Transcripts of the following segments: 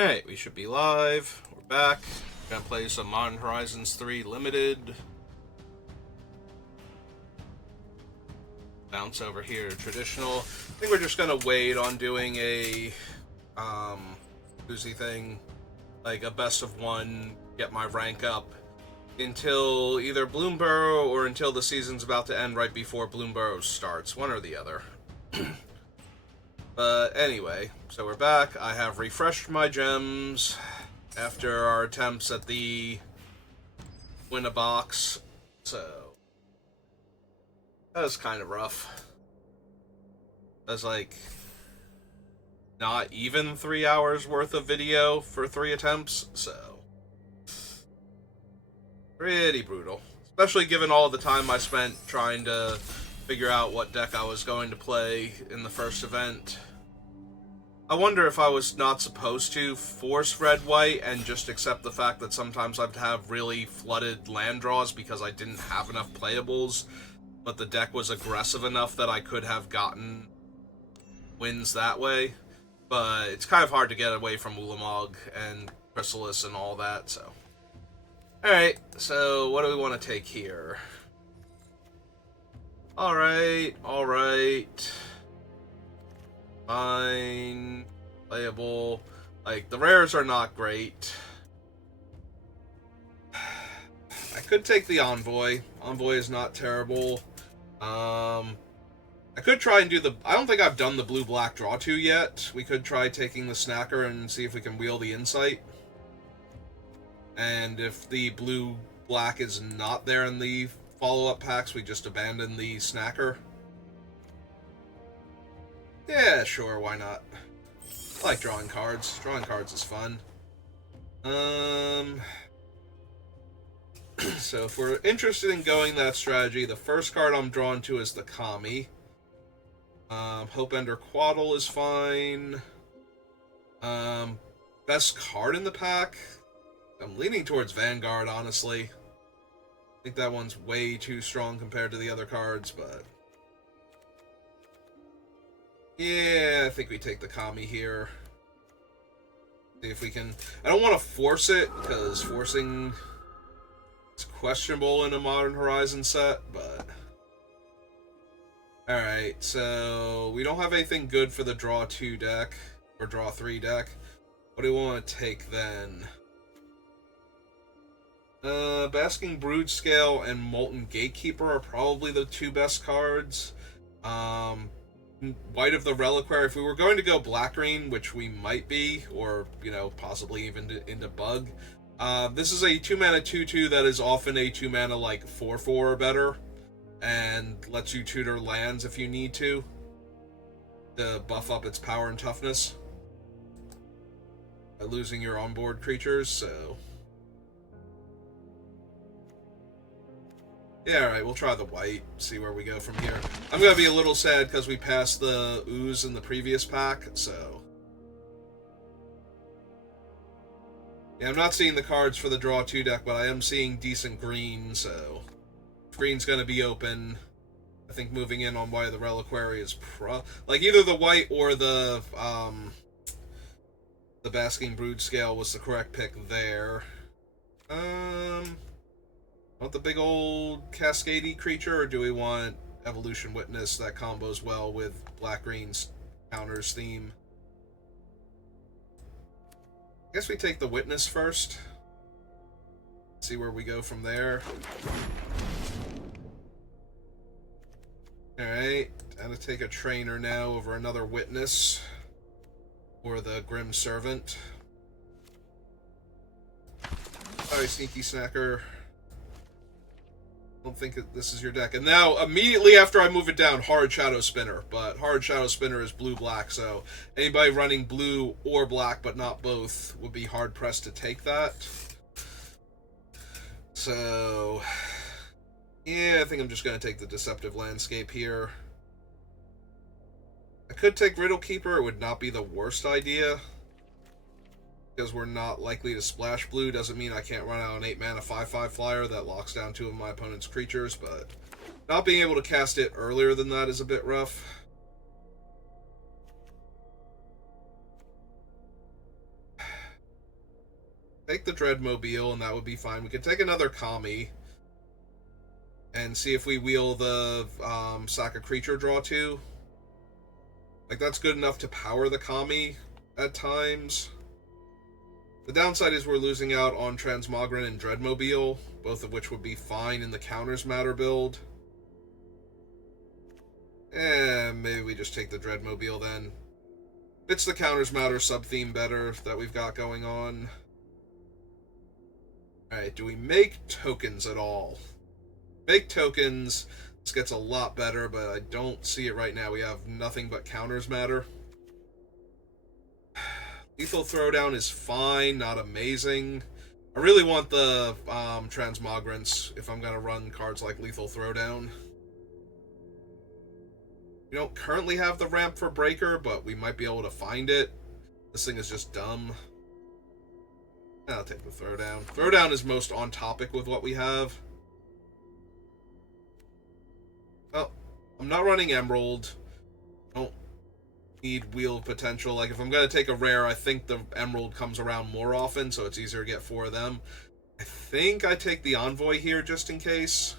Alright, we should be live. We're back. We're gonna play some Modern Horizons 3 Limited. Bounce over here to traditional. I think we're just gonna wait on doing a Uzi thing, like a best of one, get my rank up until either Bloomborough or until the season's about to end right before Bloomborough starts. One or the other. But anyway, so we're back. I have refreshed my gems after our attempts at the win a box. So that was kind of rough. That was like not even 3 hours worth of video for 3 attempts, so pretty brutal. Especially given all the time I spent trying to figure out what deck I was going to play in the first event. I wonder if I was not supposed to force red-white and just accept the fact that sometimes I'd have really flooded land draws because I didn't have enough playables, but the deck was aggressive enough that I could have gotten wins that way. But it's kind of hard to get away from Ulamog and Chrysalis and all that, so. Alright, so what do we want to take here? Alright. Fine. Playable. Like, the rares are not great. I could take the Envoy. Envoy is not terrible. I could try and do the... I don't think I've done the blue-black draw 2 yet. We could try taking the Snacker and see if we can wheel the Insight. And if the blue-black is not there in the follow-up packs, we just abandon the Snacker. Yeah, sure, why not? I like drawing cards. Drawing cards is fun. So if we're interested in going that strategy, the first card I'm drawn to is the Kami. Hopeender Quaddle is fine. Best card in the pack? I'm leaning towards Vanguard, honestly. I think that one's way too strong compared to the other cards, but... yeah, I think we take the Kami here. See if we can... I don't want to force it, because forcing is questionable in a Modern Horizon set, but... Alright, so we don't have anything good for the Draw 2 deck, or Draw 3 deck. What do we want to take then? Basking Brood Scale and Molten Gatekeeper are probably the two best cards. White of the Reliquary, if we were going to go black-green, which we might be, or, you know, possibly even into Bug, this is a 2-mana 2-2 that is often a 2-mana, like, 4-4 or better, and lets you tutor lands if you need to buff up its power and toughness by losing your onboard creatures, so... yeah, alright, we'll try the white, see where we go from here. I'm gonna be a little sad because we passed the ooze in the previous pack, so... yeah, I'm not seeing the cards for the Draw 2 deck, but I am seeing decent green, so... green's gonna be open. I think moving in on White of the Reliquary is like, either the white or the Basking Brood Scale was the correct pick there. Want the big old Cascadey creature, or do we want Evolution Witness that combos well with Black-Green's counters theme? I guess we take the Witness first. See where we go from there. Alright, I'm gonna take a Trainer now over another Witness. Or the Grim Servant. Sorry, Sneaky Snacker. I don't think this is your deck. And now, immediately after I move it down, Hard Shadow Spinner. But Hard Shadow Spinner is blue-black, so anybody running blue or black, but not both, would be hard-pressed to take that. So... yeah, I think I'm just going to take the Deceptive Landscape here. I could take Riddle Keeper. It would not be the worst idea. Because we're not likely to splash blue doesn't mean I can't run out an 8-mana 5/5 flyer that locks down 2 of my opponent's creatures, but not being able to cast it earlier than that is a bit rough. take the Dreadmobile, and that would be fine. We could take another Kami and see if we wheel the sack a creature draw too. Like, that's good enough to power the Kami at times. The downside is we're losing out on Transmogran and Dreadmobile, both of which would be fine in the Counters Matter build. And maybe we just take the Dreadmobile then. Fits the Counters Matter sub-theme better that we've got going on. Alright, do we make tokens at all? Make tokens. This gets a lot better, but I don't see it right now. We have nothing but Counters Matter. Lethal Throwdown is fine, not amazing. I really want the Transmogrants if I'm going to run cards like Lethal Throwdown. We don't currently have the ramp for Breaker, but we might be able to find it. This thing is just dumb. I'll take the Throwdown. Throwdown is most on topic with what we have. Oh, I'm not running Emerald. Don't need wheel potential. Like, if I'm going to take a rare, I think the Emerald comes around more often, so it's easier to get 4 of them. I think I take the Envoy here just in case.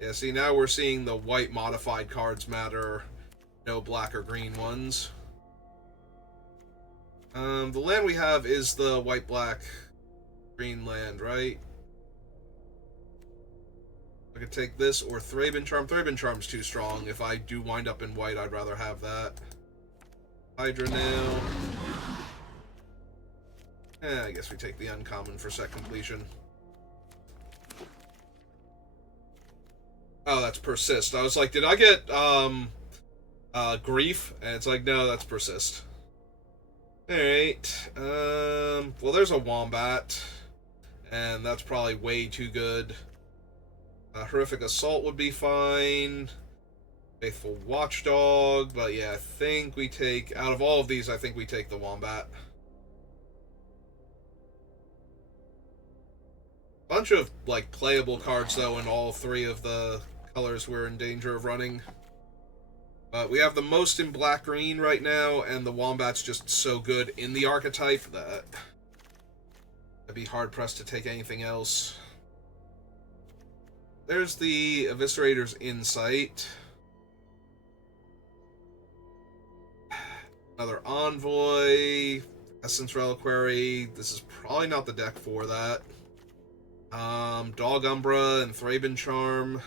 Yeah, see, now we're seeing the white modified cards matter, no black or green ones. The land we have is the white, black, green land, right? I could take this or Thraben Charm. Thraben Charm's too strong. If I do wind up in white, I'd rather have that. Hydra Nail. I guess we take the uncommon for set completion. Oh, that's Persist. I was like, did I get Grief? And it's like, no, that's Persist. Alright. Well, there's a Wombat. And that's probably way too good. Horrific Assault would be fine. Faithful Watchdog. But yeah, I think we take... Out of all of these, I think we take the Wombat. Bunch of, like, playable cards, though, in all 3 of the colors we're in danger of running. But we have the most in black-green right now, and the Wombat's just so good in the archetype that I'd be hard-pressed to take anything else. There's the Eviscerator's Insight. Another Envoy. Essence Reliquary. This is probably not the deck for that. Dog Umbra and Thraben Charm.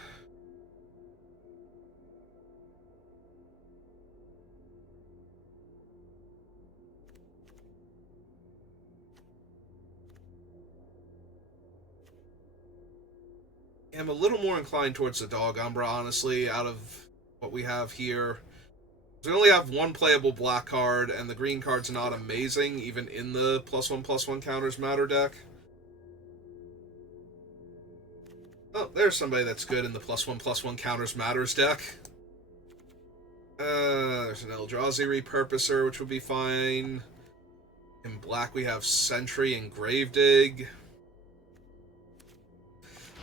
I'm a little more inclined towards the Dog Umbra, honestly, out of what we have here. We only have 1 playable black card, and the green card's not amazing, even in the +1/+1 Counters Matter deck. Oh, there's somebody that's good in the +1/+1 Counters Matters deck. There's an Eldrazi Repurposer, which would be fine. In black, we have Sentry and Gravedig.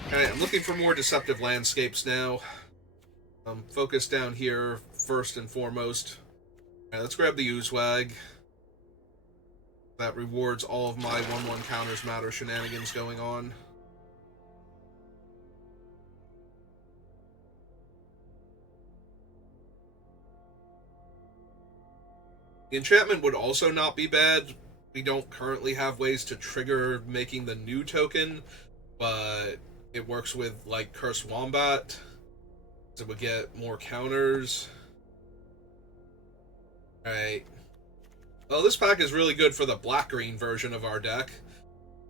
Okay, I'm looking for more deceptive landscapes now. Focus down here first and foremost. Alright, let's grab the Oozewag. That rewards all of my 1/1 Counters Matter shenanigans going on. The enchantment would also not be bad. We don't currently have ways to trigger making the new token, but it works with, like, Cursed Wombat, so it would get more counters. Alright. Well, this pack is really good for the black-green version of our deck.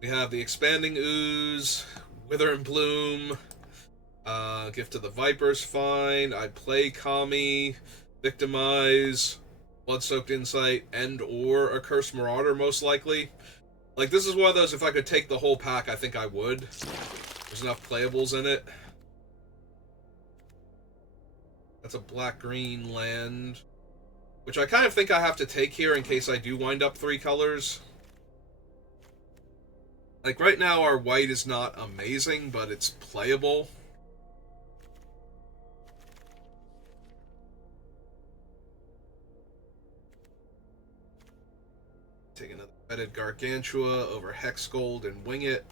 We have the Expanding Ooze, Wither and Bloom, Gift of the Viper's fine, I'd play Kami, Victimize, Blood-Soaked Insight, and or a Cursed Marauder, most likely. Like, this is one of those, if I could take the whole pack, I think I would. There's enough playables in it. That's a black-green land, which I kind of think I have to take here in case I do wind up 3 colors. Like, right now our white is not amazing, but it's playable. Take another Fetid Gargantua over Hexgold and wing it.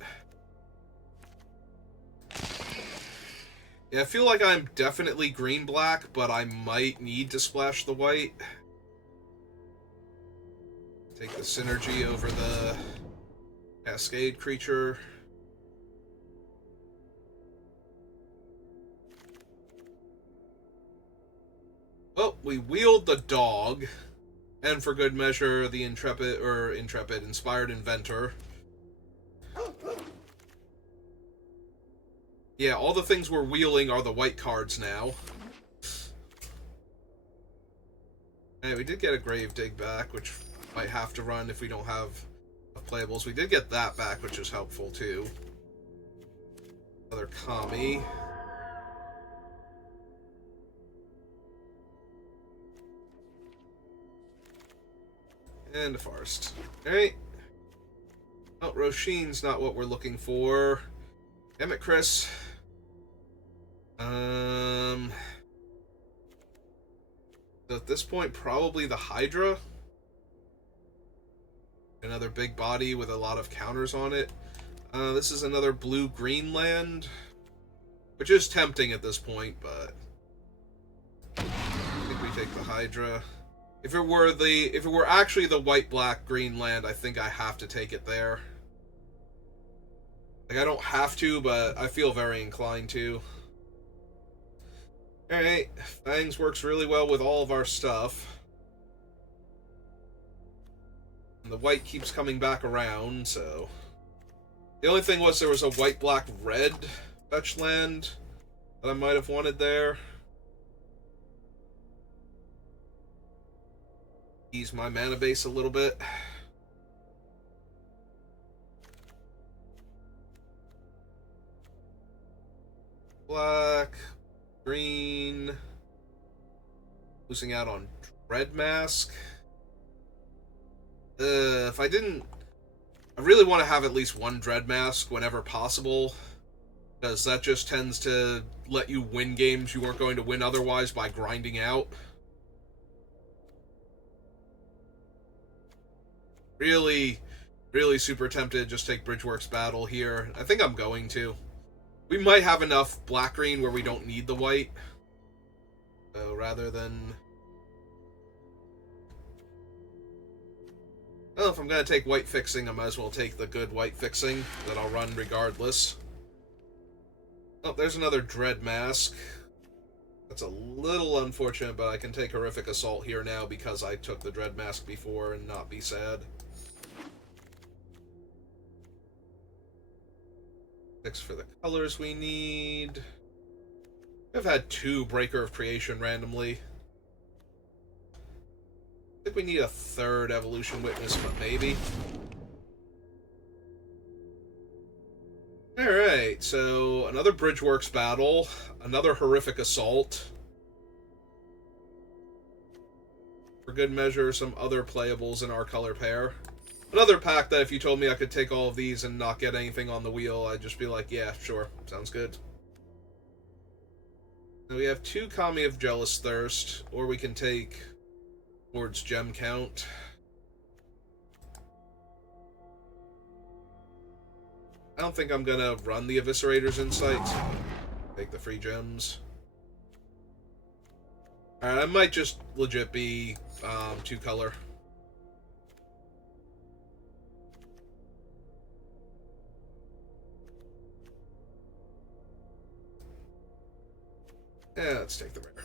Yeah, I feel like I'm definitely green-black, but I might need to splash the white. Take the synergy over the Cascade creature. Well, we wield the dog, and for good measure, the Inspired Inventor. Yeah, all the things we're wheeling are the white cards now. Hey, we did get a Grave Dig back, which might have to run if we don't have playables. We did get that back, which is helpful, too. Another Kami. And a Forest. Alright. Oh, Roshin's not what we're looking for. Damn it, Chris. So at this point, probably the Hydra. Another big body with a lot of counters on it. This is another blue-green land, which is tempting at this point, but I think we take the Hydra. If it were actually the white-black-green land, I think I have to take it there. Like, I don't have to, but I feel very inclined to. Alright, Fangs works really well with all of our stuff. And the white keeps coming back around, so... The only thing was there was a white-black-red fetch land that I might have wanted there. Ease my mana base a little bit. Black, green, losing out on Dread Mask. If I didn't... I really want to have at least one Dread Mask whenever possible, because that just tends to let you win games you weren't going to win otherwise by grinding out. Really, really super tempted to just take Bridgeworks Battle here. I think I'm going to. We might have enough black-green where we don't need the white. So rather than... Well, if I'm going to take white fixing, I might as well take the good white fixing that I'll run regardless. Oh, there's another Dread Mask. That's a little unfortunate, but I can take Horrific Assault here now because I took the Dread Mask before and not be sad. Fix for the colors we need. I've had 2 Breaker of Creation randomly. I think we need a 3rd Evolution Witness, but maybe. Alright, so another Bridgeworks Battle, another Horrific Assault. For good measure, some other playables in our color pair. Another pack that if you told me I could take all of these and not get anything on the wheel, I'd just be like, yeah, sure, sounds good. Now we have 2 Kami of Jealous Thirst, or we can take Lord's Gem Count. I don't think I'm gonna run the Eviscerator's Insight, so take the free gems. Alright, I might just legit be 2 color. Yeah, let's take the rare.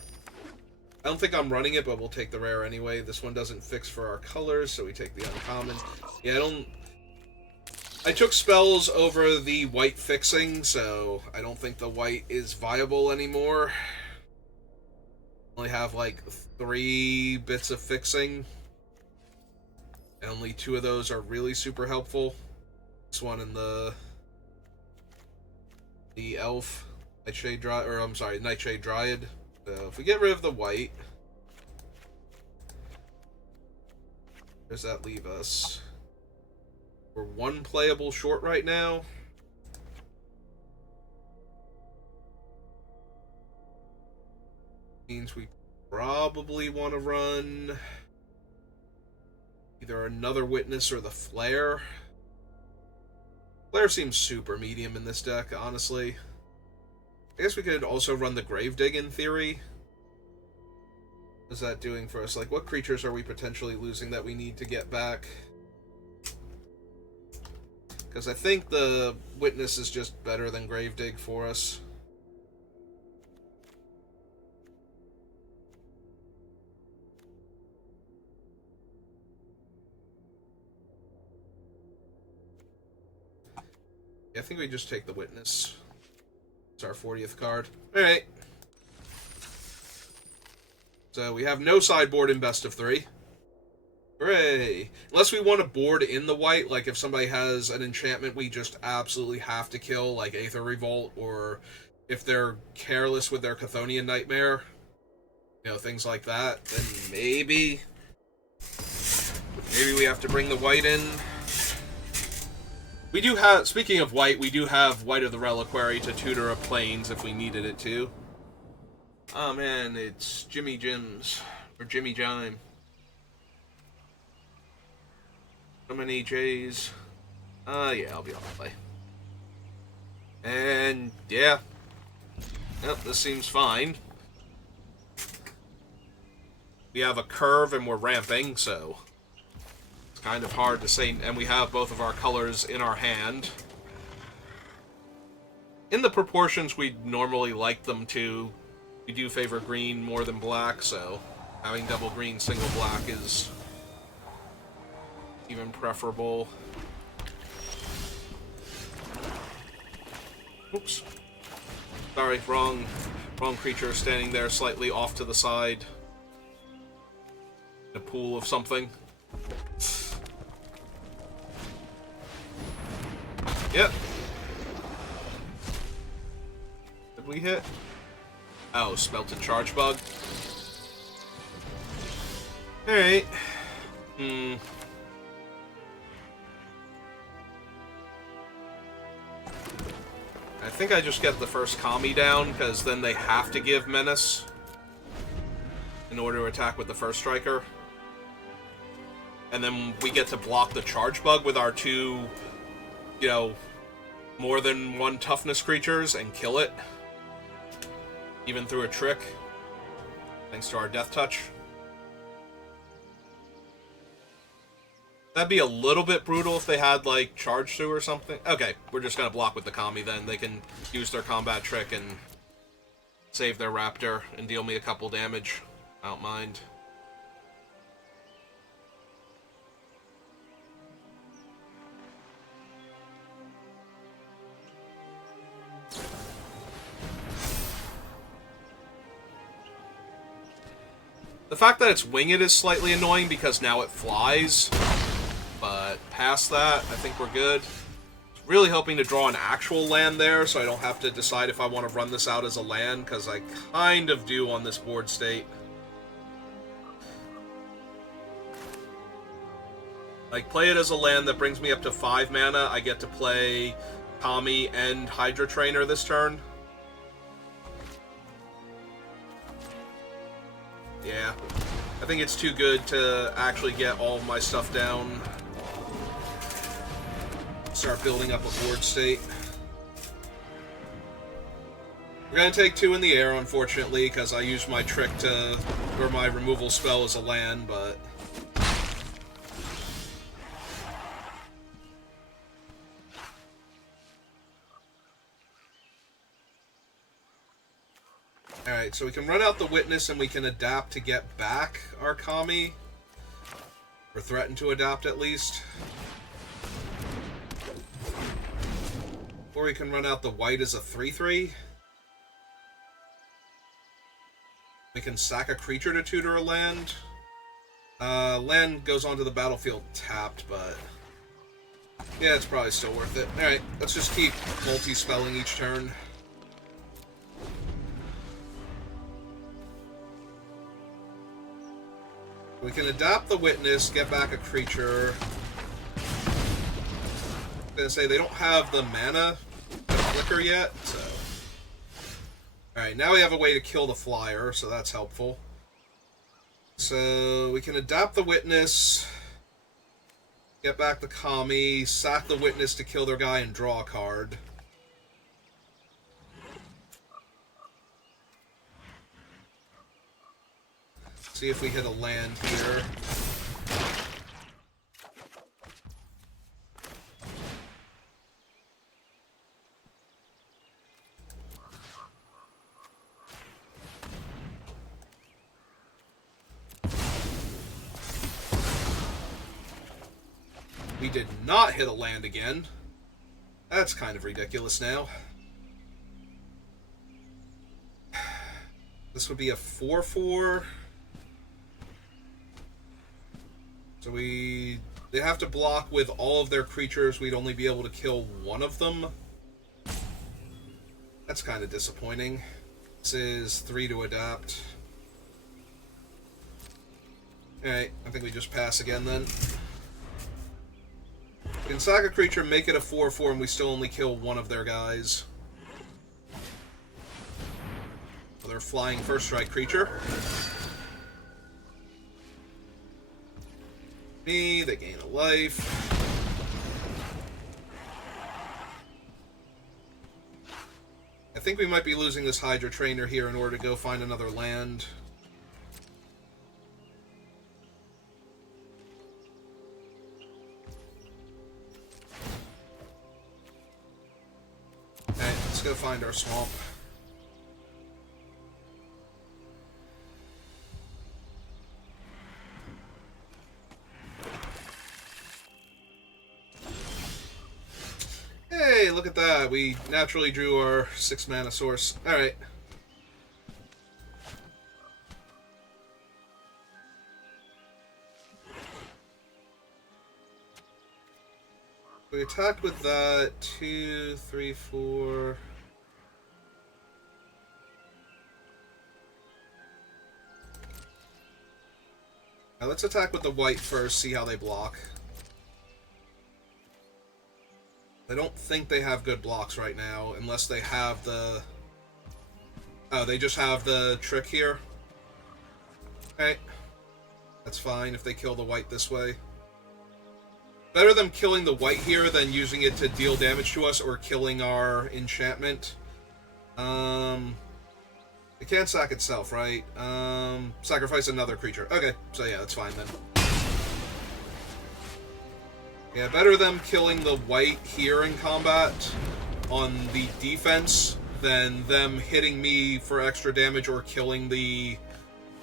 I don't think I'm running it, but we'll take the rare anyway. This one doesn't fix for our colors, so we take the uncommon. Yeah, I took spells over the white fixing, so I don't think the white is viable anymore. Only have like 3 bits of fixing. And only 2 of those are really super helpful. This one and the elf. Nightshade Dryad. So if we get rid of the white, where does that leave us? We're 1 playable short right now. Means we probably want to run Either another Witness or the Flare. Flare seems super medium in this deck, honestly. I guess we could also run the Gravedigg in theory. What is that doing for us? Like, what creatures are we potentially losing that we need to get back? Because I think the Witness is just better than Gravedigg for us. Yeah, I think we just take the Witness. It's our 40th card. Alright. So we have no sideboard in best of 3. Hooray! Unless we want to board in the white, like if somebody has an enchantment we just absolutely have to kill, like Aether Revolt, or if they're careless with their Chthonian Nightmare, you know, things like that, then maybe we have to bring the white in. We do have, speaking of white, we do have White of the Reliquary to tutor a Plains if we needed it to. Oh man, it's Jimmy Jims, or Jimmy Jime. So many J's. Yeah, I'll be on my way. And, yeah. Yep, this seems fine. We have a curve and we're ramping, so it's kind of hard to say, and we have both of our colors in our hand. In the proportions we'd normally like them to. We do favor green more than black, so having double green, single black is even preferable. Oops. Sorry, wrong creature standing there slightly off to the side. In a pool of something. Yep. Did we hit? Oh, Smelted Charge Bug. Alright. I think I just get the first Kami down, because then they have to give Menace in order to attack with the first striker. And then we get to block the Charge Bug with our 2, you know, more than 1 toughness creatures and kill it. Even through a trick. Thanks to our Death Touch. That'd be a little bit brutal if they had, like, Charge to or something. Okay, we're just gonna block with the Kami then. They can use their combat trick and save their Raptor and deal me a couple damage. I don't mind. The fact that it's winged is slightly annoying because now it flies. But past that, I think we're good. Really hoping to draw an actual land there, so I don't have to decide if I want to run this out as a land, because I kind of do on this board state. Like, play it as a land that brings me up to 5 mana. I get to play Kami and Hydra Trainer this turn. Yeah. I think it's too good to actually get all of my stuff down. Start building up a board state. We're gonna take 2 in the air, unfortunately, because I used my trick to, or my removal spell as a land, but... Alright, so we can run out the Witness and we can adapt to get back our Kami. Or threaten to adapt, at least. Or we can run out the white as a 3/3. We can sack a creature to tutor a land. Land goes onto the battlefield tapped, but... yeah, it's probably still worth it. Alright, let's just keep multi-spelling each turn. We can adapt the Witness, get back a creature. I'm gonna say they don't have the mana to flicker yet, so... Alright, now we have a way to kill the flyer, so that's helpful. So, we can adapt the Witness. Get back the Kami, sack the Witness to kill their guy, and draw a card. See if we hit a land here. We did not hit a land again. That's kind of ridiculous now. This would be a 4/4. So they have to block with all of their creatures. We'd only be able to kill one of them. That's kind of disappointing. This is 3 to adapt. Alright, I think we just pass again then. We can sack a creature, make it a 4/4, and we still only kill one of their guys. So they're flying first strike creature. Me, they gain a life. I think we might be losing this Hydra Trainer here in order to go find another land. Alright, let's go find our swamp. Hey, look at that. We naturally drew our 6-mana source. Alright. We attacked with that. 2, 3, 4. Now let's attack with the white first, see how they block. I don't think they have good blocks right now, unless they have the... Oh, they just have the trick here? Okay. That's fine if they kill the white this way. Better them killing the white here than using it to deal damage to us or killing our enchantment. It can't sack itself, right? Sacrifice another creature. Okay, so yeah, that's fine then. Yeah, better them killing the white here in combat on the defense than them hitting me for extra damage or killing the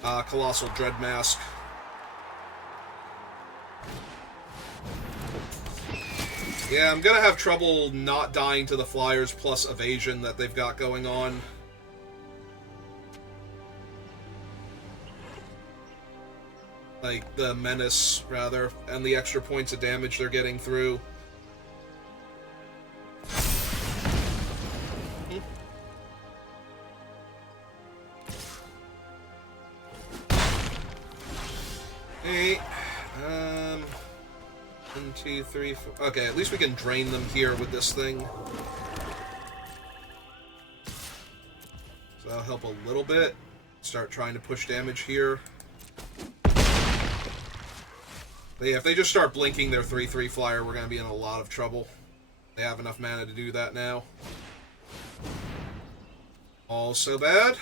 Colossal Dread Mask. Yeah, I'm gonna have trouble not dying to the flyers plus evasion that they've got going on. Like, the menace, rather, and the extra points of damage they're getting through. Hey, 1, 2, 3, 4. Okay, at least we can drain them here with this thing. So that'll help a little bit. Start trying to push damage here. But yeah, if they just start blinking their 3/3 flyer, we're going to be in a lot of trouble. They have enough mana to do that now. All so bad.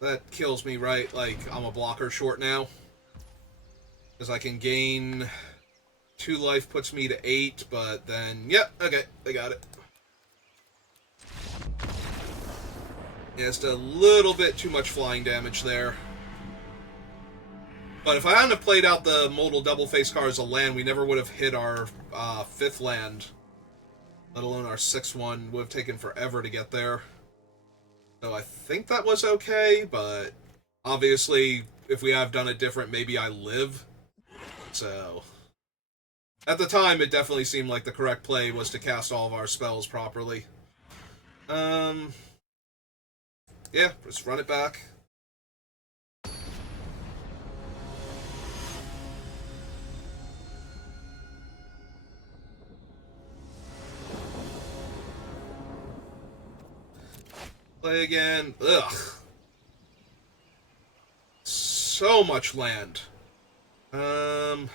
That kills me, right? Like, I'm a blocker short now. Because I can gain 2 life, puts me to 8, but then... Yep, okay, they got it. Yeah, just a little bit too much flying damage there. But if I hadn't have played out the modal double face card as a land, we never would have hit our 5th land. Let alone our 6th one. Would have taken forever to get there. So I think that was okay, but obviously, if we have done it different, maybe I live. So, At the time, it definitely seemed like the correct play was to cast all of our spells properly. Yeah, just run it back. Play again. Ugh. So much land. I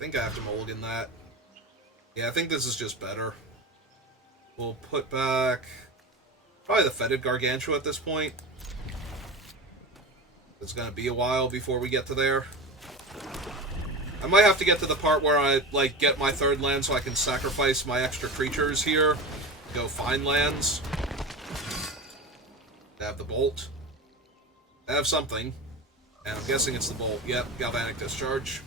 think I have to mulligan that. Yeah, I think this is just better. We'll put back probably the Fetid Gargantua at this point. It's gonna be a while before we get to there. I might have to get to the part where I, like, get my third land so I can sacrifice my extra creatures here. Go find lands. I have the Bolt. I have something. And I'm guessing it's the Bolt. Yep, Galvanic Discharge.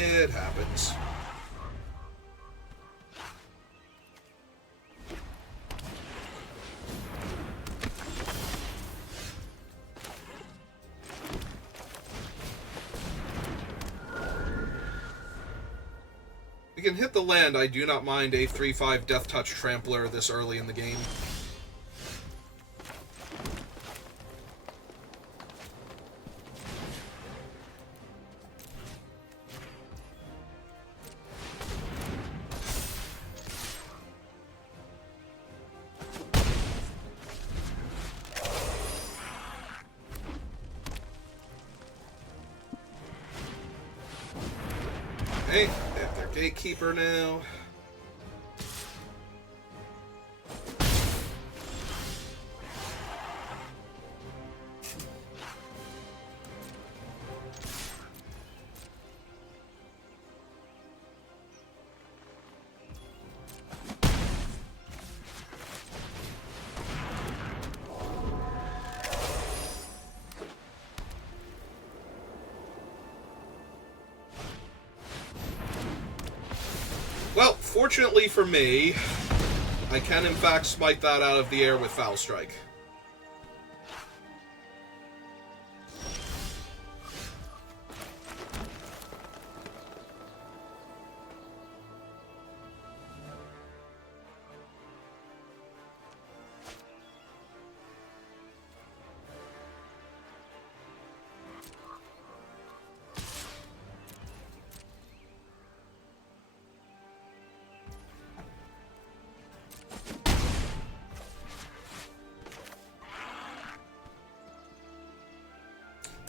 It happens. We can hit the land. I do not mind a 3/5 Death Touch Trampler this early in the game. Hey, they have their Gatekeeper now. Well, fortunately for me, I can in fact smite that out of the air with Foul Strike.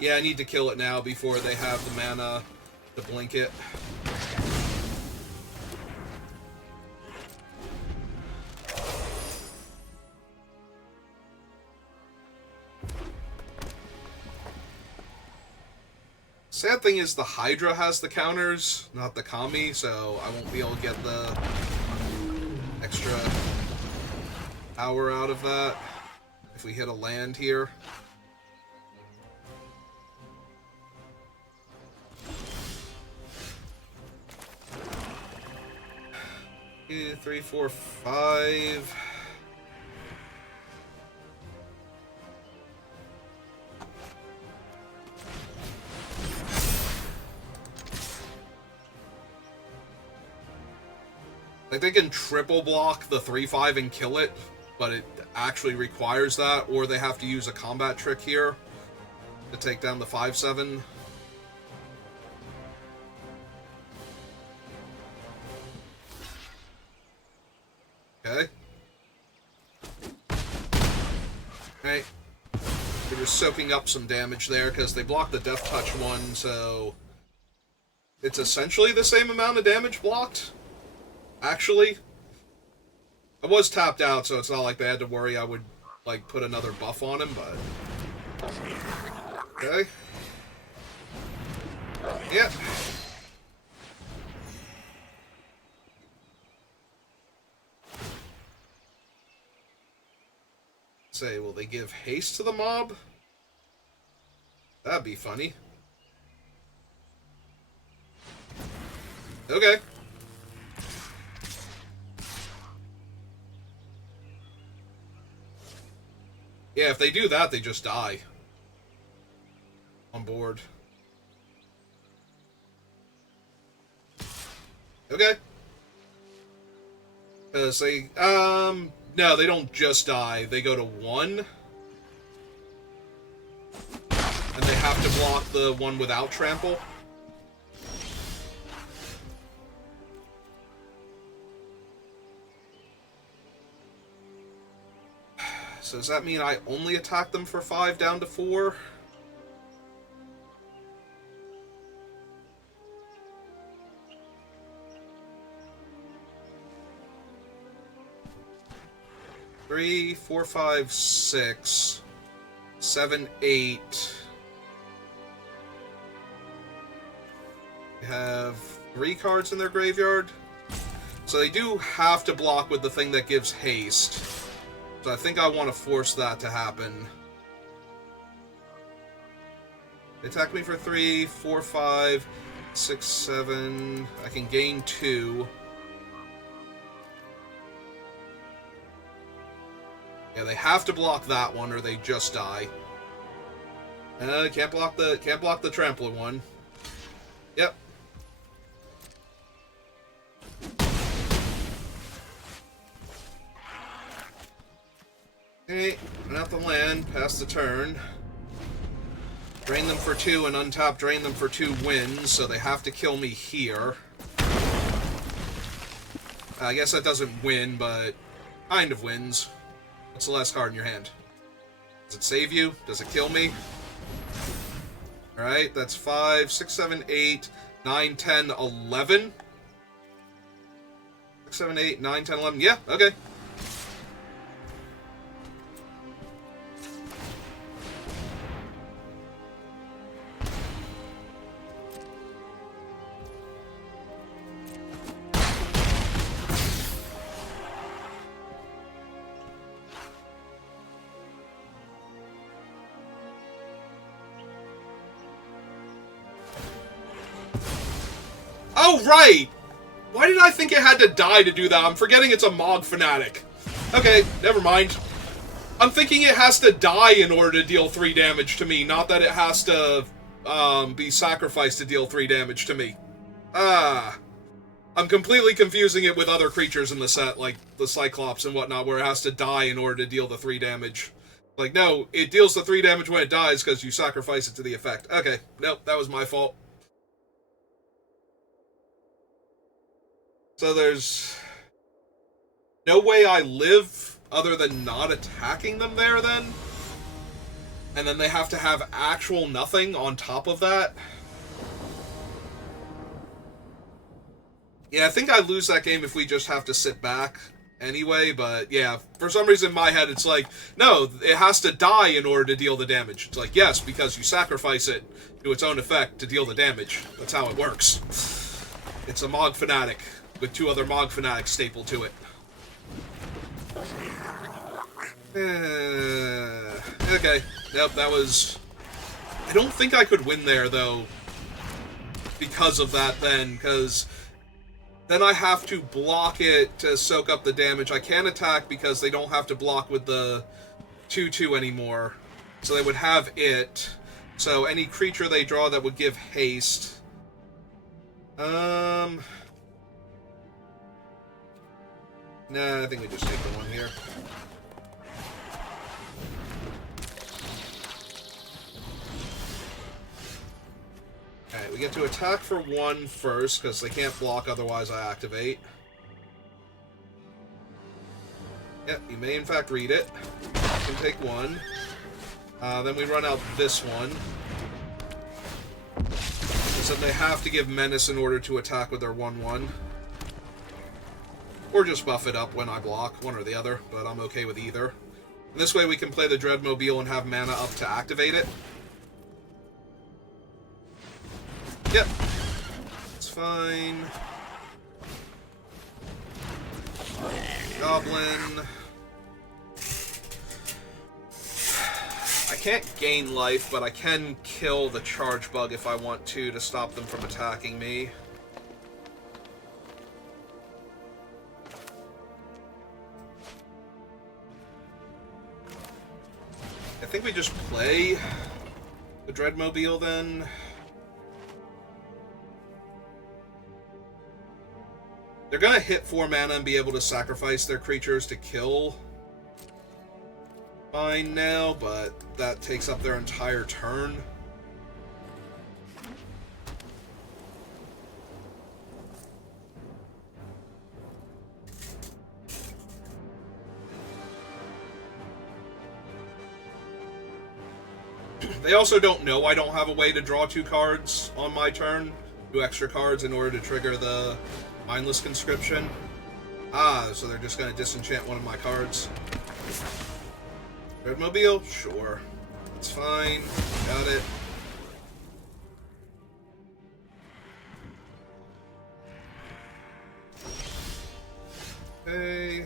Yeah, I need to kill it now before they have the mana to blink it. Sad thing is the Hydra has the counters, not the Kami, so I won't be able to get the extra power out of that if we hit a land here. 2, 3, 4, 5. Like, they can triple block the 3/5 and kill it, but it actually requires that, or they have to use a combat trick here to take down the 5/7. Okay. Right. We're just soaking up some damage there because they blocked the Death Touch one, so it's essentially the same amount of damage blocked. Actually, I was tapped out, so it's not like they had to worry I would, like, put another buff on him, but... Okay. Yep. Say, will they give haste to the mob? That'd be funny. Okay. Yeah, if they do that, they just die. On board. Okay. Because they, no, they don't just die. They go to 1. And they have to block the one without trample. So does that mean I only attack them for 5 down to 4? Three, 4, 5, 6, 7, 8. They have 3 cards in their graveyard. So they do have to block with the thing that gives haste. So I think I want to force that to happen. They attack me for 3, 4, 5, 6, 7. I can gain 2. Yeah, they have to block that one or they just die. Can't block the trampler one. Yep. Okay, run out the land, pass the turn. Drain them for 2 and untap, drain them for 2 wins, so they have to kill me here. I guess that doesn't win, but kind of wins. What's the last card in your hand? Does it save you? Does it kill me? Alright, that's 5, 6, 7, 8, 9, 10, 11. 6, 7, 8, 9, 10, 11. Yeah, okay. Oh, right! Why did I think it had to die to do that? I'm forgetting it's a Mog Fanatic. Okay, never mind. I'm thinking it has to die in order to deal 3 damage to me, not that it has to be sacrificed to deal 3 damage to me. I'm completely confusing it with other creatures in the set, like the Cyclops and whatnot, where it has to die in order to deal the 3 damage. Like, no, it deals the 3 damage when it dies because you sacrifice it to the effect. Okay, nope, that was my fault. So there's no way I live other than not attacking them there, then? And then they have to have actual nothing on top of that? Yeah, I think I lose that game if we just have to sit back anyway, but yeah, for some reason in my head it's like, no, it has to die in order to deal the damage. It's like, yes, because you sacrifice it to its own effect to deal the damage. That's how it works. It's a Mog Fanatic with 2 other Mog Fanatics stapled to it. Okay. Yep, that was... I don't think I could win there, though, because of that then, because then I have to block it to soak up the damage. I can't attack because they don't have to block with the 2/2 anymore. So they would have it. So any creature they draw that would give haste... Nah, I think we just take the 1 here. Alright, we get to attack for 1 first, because they can't block, otherwise I activate. Yep, you may in fact read it. You can take 1. Then we run out this one. So they have to give Menace in order to attack with their 1/1. Or just buff it up when I block, one or the other, but I'm okay with either. And this way we can play the Dreadmobile and have mana up to activate it. Yep. It's fine. Goblin. I can't gain life, but I can kill the Charge Bug if I want to stop them from attacking me. think we just play the Dreadmobile then. They're gonna hit 4 mana and be able to sacrifice their creatures to kill mine now, but that takes up their entire turn. They also don't know I don't have a way to draw 2 cards on my turn, 2 extra cards in order to trigger the Mindless Conscription. Ah, so they're just going to disenchant one of my cards. Dreadmobile? Sure. It's fine. Got it. Okay.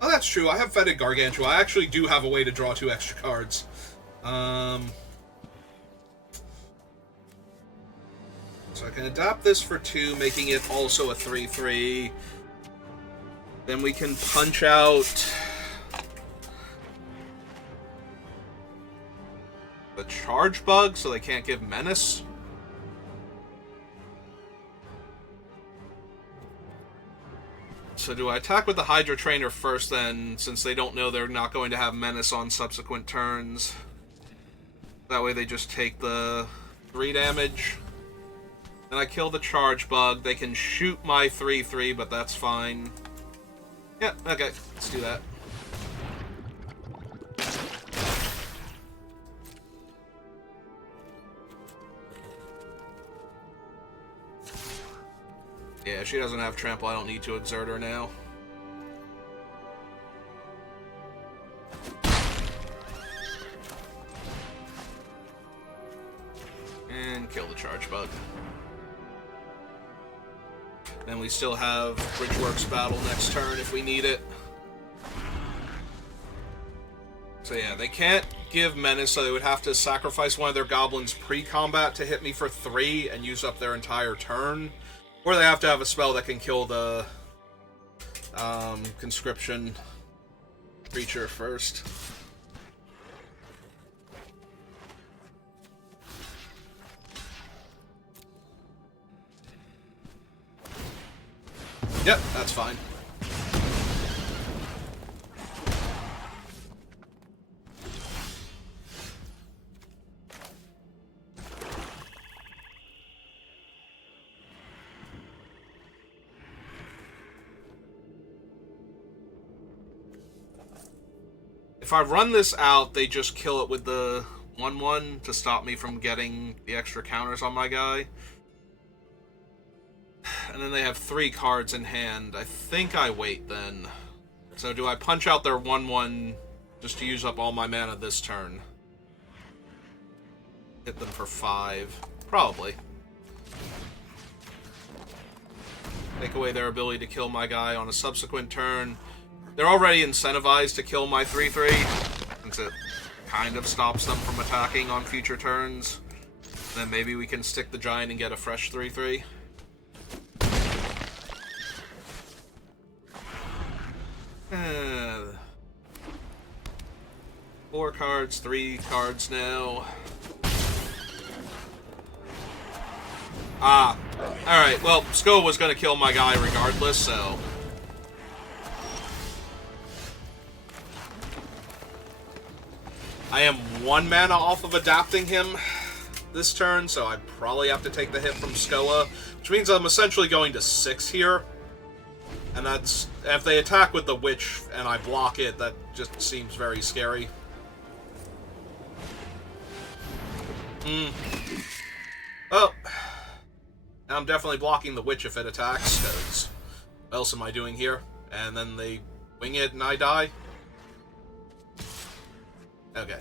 Oh, that's true. I have Fetid Gargantua. I actually do have a way to draw 2 extra cards. So I can adapt this for 2, making it also a 3/3. Then we can punch out the Charge Bug, so they can't give Menace. So do I attack with the Hydra Trainer first then, since they don't know they're not going to have Menace on subsequent turns? That way they just take the 3 damage. Then I kill the Charge Bug. They can shoot my 3/3, but that's fine. Yeah, okay, let's do that. Yeah, she doesn't have trample. I don't need to exert her now. And kill the Charge Bug. Then we still have Bridgeworks Battle next turn if we need it. So yeah, they can't give Menace, so they would have to sacrifice one of their goblins pre-combat to hit me for 3 and use up their entire turn. Or they have to have a spell that can kill the conscription creature first. Yep, that's fine. If I run this out, they just kill it with the 1/1 to stop me from getting the extra counters on my guy. And then they have 3 cards in hand. I think I wait then. So do I punch out their 1/1 just to use up all my mana this turn? Hit them for 5. Probably. Take away their ability to kill my guy on a subsequent turn. They're already incentivized to kill my 3/3, since it kind of stops them from attacking on future turns. Then maybe we can stick the giant and get a fresh 3/3. 4 cards, 3 cards now. Ah, alright, well, Sko was going to kill my guy regardless, so... I am 1 mana off of adapting him this turn, so I probably have to take the hit from Skoa, which means I'm essentially going to 6 here. And that's... if they attack with the Witch and I block it, that just seems very scary. Oh. I'm definitely blocking the Witch if it attacks, because what else am I doing here? And then they wing it and I die? Okay.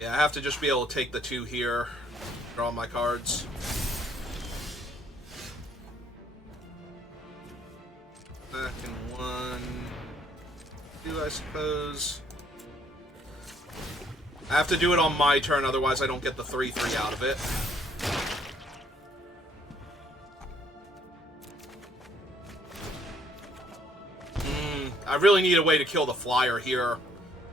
Yeah, I have to just be able to take the 2 here, draw my cards. Back in 1, 2, I suppose. I have to do it on my turn, otherwise I don't get the 3/3 out of it. I really need a way to kill the flyer here.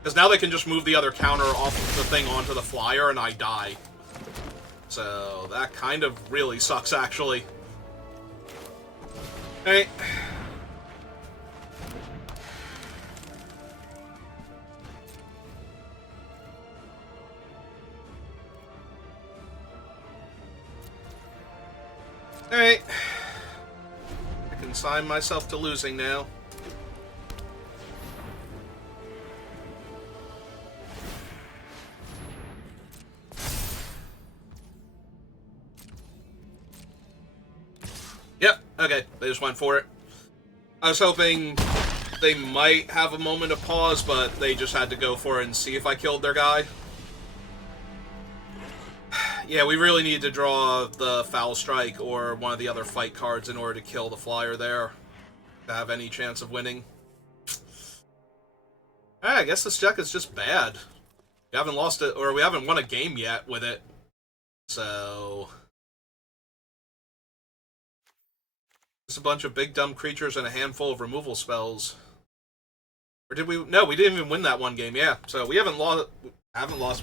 Because now they can just move the other counter off of the thing onto the flyer, and I die. So, that kind of really sucks, actually. Hey. Alright. I can sign myself to losing now. Yep, okay, they just went for it. I was hoping they might have a moment of pause, but they just had to go for it and see if I killed their guy. Yeah, we really need to draw the Foul Strike or one of the other fight cards in order to kill the flyer there to have any chance of winning. I guess this deck is just bad. We haven't lost it, or we haven't won a game yet with it. So... just a bunch of big dumb creatures and a handful of removal spells. Or did we... no, we didn't even win that one game, yeah. So we haven't lost...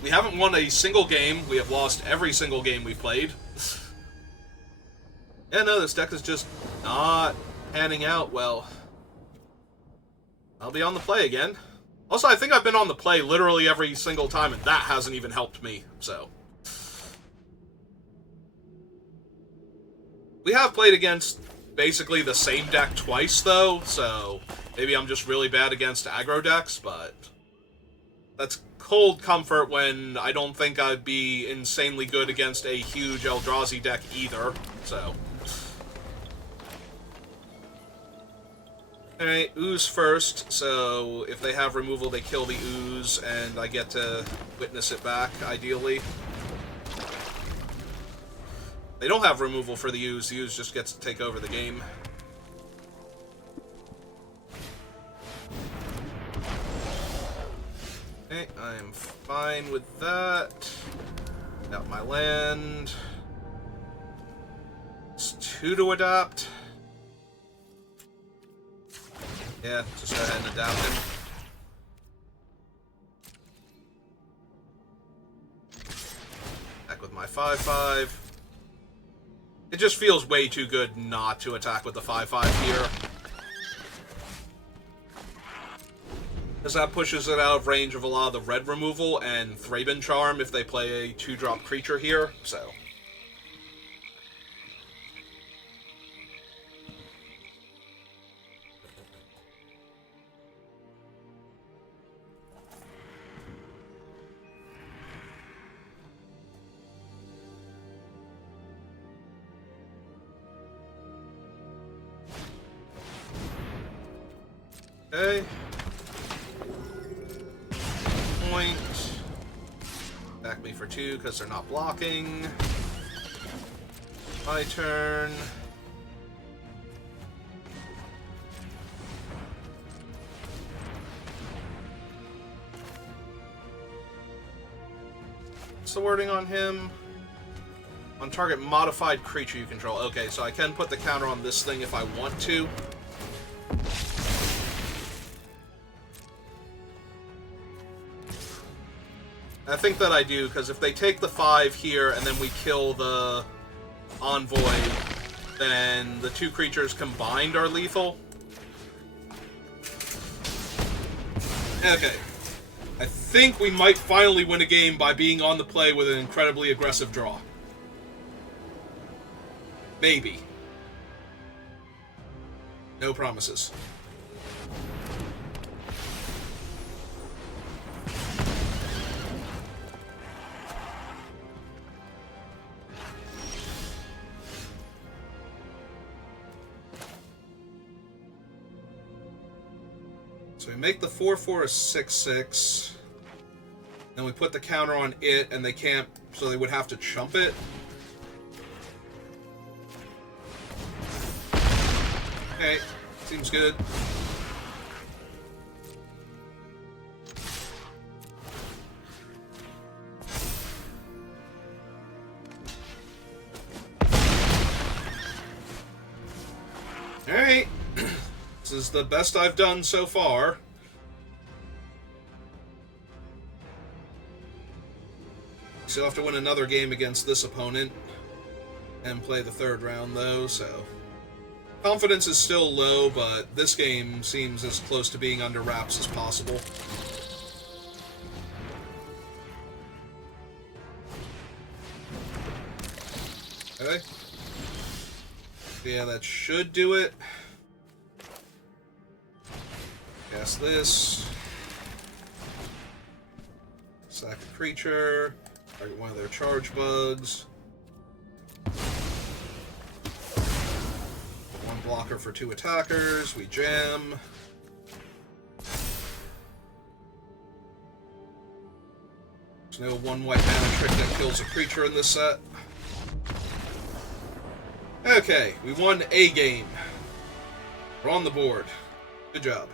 we haven't won a single game. We have lost every single game we've played. Yeah, no, this deck is just not panning out well. I'll be on the play again. Also, I think I've been on the play literally every single time, and that hasn't even helped me, so... we have played against basically the same deck twice, though, so maybe I'm just really bad against aggro decks, but that's cold comfort when I don't think I'd be insanely good against a huge Eldrazi deck either, so... Alright, Ooze first, so if they have removal, they kill the Ooze, and I get to witness it back, ideally. They don't have removal for the Ooze just gets to take over the game. Okay, I'm fine with that. Got my land. It's 2 to adopt. Yeah, just go ahead and adapt him. Back with my 5/5. It just feels way too good not to attack with the 5/5 here. Because that pushes it out of range of a lot of the red removal and Thraben Charm if they play a 2-drop creature here, so... okay. Point. Attack me for 2 because they're not blocking. My turn. What's the wording on him? On target modified creature you control. Okay, so I can put the counter on this thing if I want to. I think that I do, because if they take the 5 here and then we kill the Envoy, then the 2 creatures combined are lethal. Okay. I think we might finally win a game by being on the play with an incredibly aggressive draw. Maybe. No promises. So we make the 4/4 a 6/6. Then we put the counter on it, and they can't, so they would have to chump it. Okay, seems good. Alright. This This is the best I've done so far. Still have to win another game against this opponent and play the third round, though, so... Confidence is still low, but this game seems as close to being under wraps as possible. Okay. Yeah, that should do it. Cast this. Sack a creature. Target one of their charge bugs. One blocker for 2 attackers. We jam. There's no 1 white mana trick that kills a creature in this set. Okay, we won a game. We're on the board. Good job.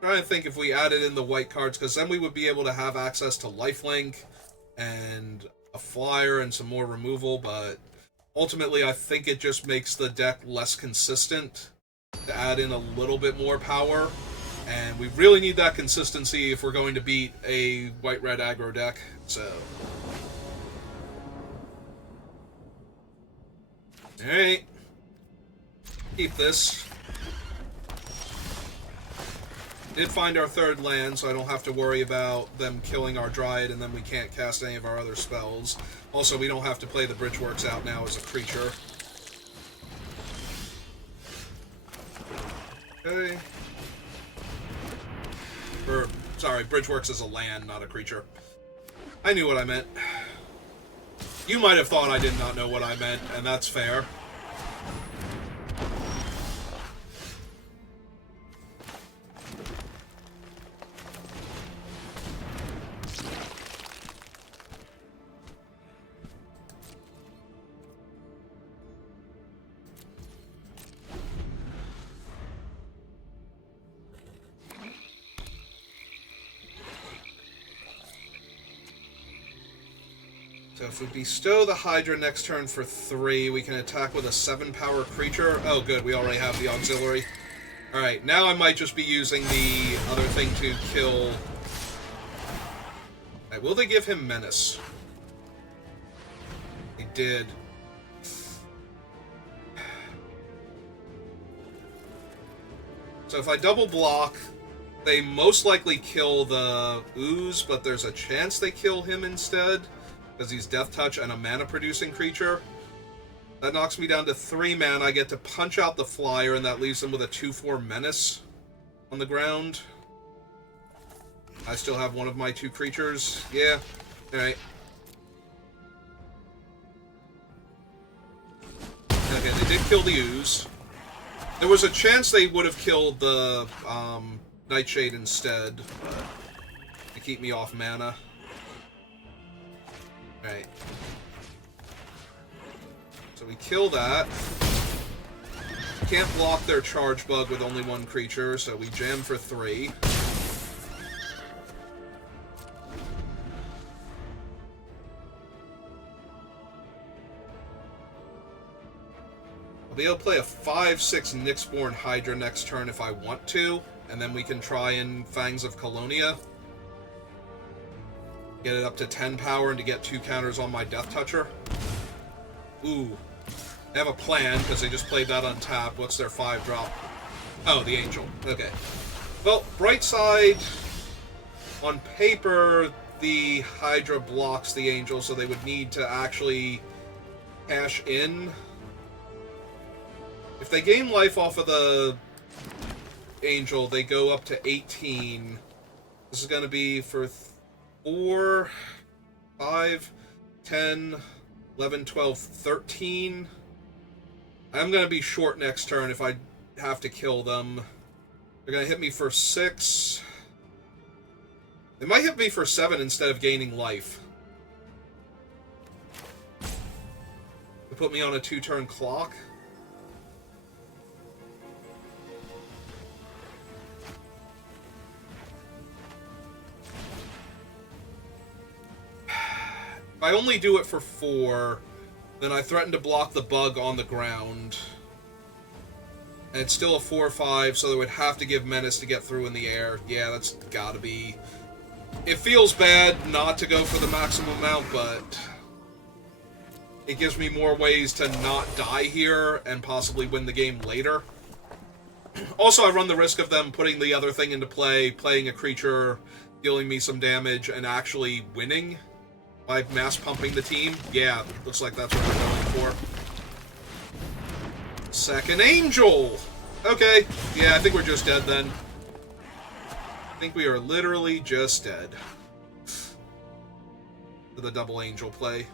Trying to think if we added in the white cards, because then we would be able to have access to lifelink and a flyer and some more removal, but ultimately I think it just makes the deck less consistent to add in a little bit more power, and we really need that consistency if we're going to beat a white-red aggro deck, so... Alright. Keep this. Did find our 3rd land, so I don't have to worry about them killing our Dryad, and then we can't cast any of our other spells. Also, we don't have to play the Bridgeworks out now as a creature. Okay. Sorry, Bridgeworks is a land, not a creature. I knew what I meant. You might have thought I did not know what I meant, and that's fair. So if we bestow the Hydra next turn for 3, we can attack with a 7-power creature. Oh, good, we already have the auxiliary. Alright, now I might just be using the other thing to kill... Right, will they give him Menace? They did. So if I double block, they most likely kill the Ooze, but there's a chance they kill him instead. Because he's Death Touch and a mana-producing creature. That knocks me down to 3 mana. I get to punch out the flyer, and that leaves him with a 2/4 Menace on the ground. I still have one of my 2 creatures. Yeah. Alright. Okay, they did kill the Ooze. There was a chance they would have killed the Nightshade instead, but to keep me off mana. Right. So we kill that. Can't block their charge bug with only 1 creature, so we jam for 3. I'll be able to play a 5/6 Nyxborn Hydra next turn if I want to, and then we can try in Fangs of Colonia. Get it up to 10 power and to get 2 counters on my Death Toucher. Ooh. They have a plan, because they just played that untapped. What's their 5-drop? Oh, the Angel. Okay. Well, bright side, on paper, the Hydra blocks the Angel, so they would need to actually cash in. If they gain life off of the Angel, they go up to 18. This is going to be for 4, 5, 10, 11, 12, 13. I'm going to be short next turn if I have to kill them. They're going to hit me for 6. They might hit me for 7 instead of gaining life. They put me on a 2-turn clock. If I only do it for 4, then I threaten to block the bug on the ground. And it's still a 4/5, so they would have to give Menace to get through in the air. Yeah, that's gotta be... It feels bad not to go for the maximum amount, but... it gives me more ways to not die here and possibly win the game later. Also, I run the risk of them putting the other thing into play, playing a creature, dealing me some damage, and actually winning by mass pumping the team. Yeah, looks like that's what they're going for. Second Angel! Okay, yeah, I think we're just dead then. I think we are literally just dead. For the double Angel play.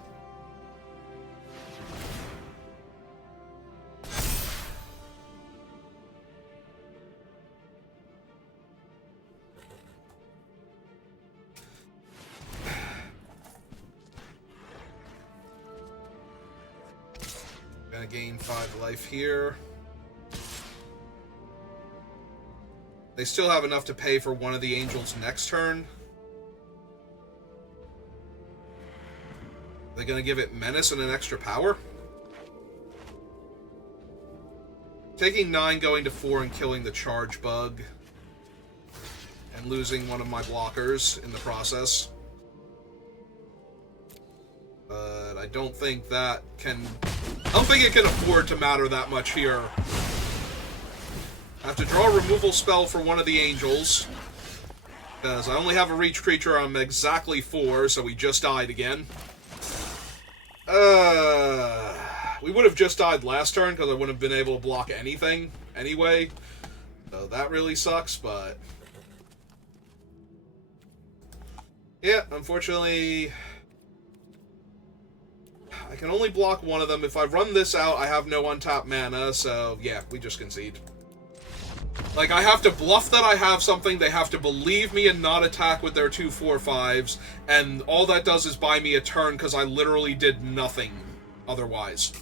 Gonna gain 5 life here. They still have enough to pay for one of the Angels next turn. Are they gonna give it Menace and an extra power? Taking 9, going to 4, and killing the charge bug. And losing one of my blockers in the process. But I don't think that can... I don't think it can afford to matter that much here. I have to draw a removal spell for one of the Angels. Because I only have a reach creature, I'm exactly 4, so we just died again. We would have just died last turn, because I wouldn't have been able to block anything anyway. So that really sucks, but... yeah, unfortunately... I can only block one of them. If I run this out, I have no untapped mana, so yeah, we just concede. Like, I have to bluff that I have something, they have to believe me and not attack with their 2 4/5s, and all that does is buy me a turn because I literally did nothing otherwise.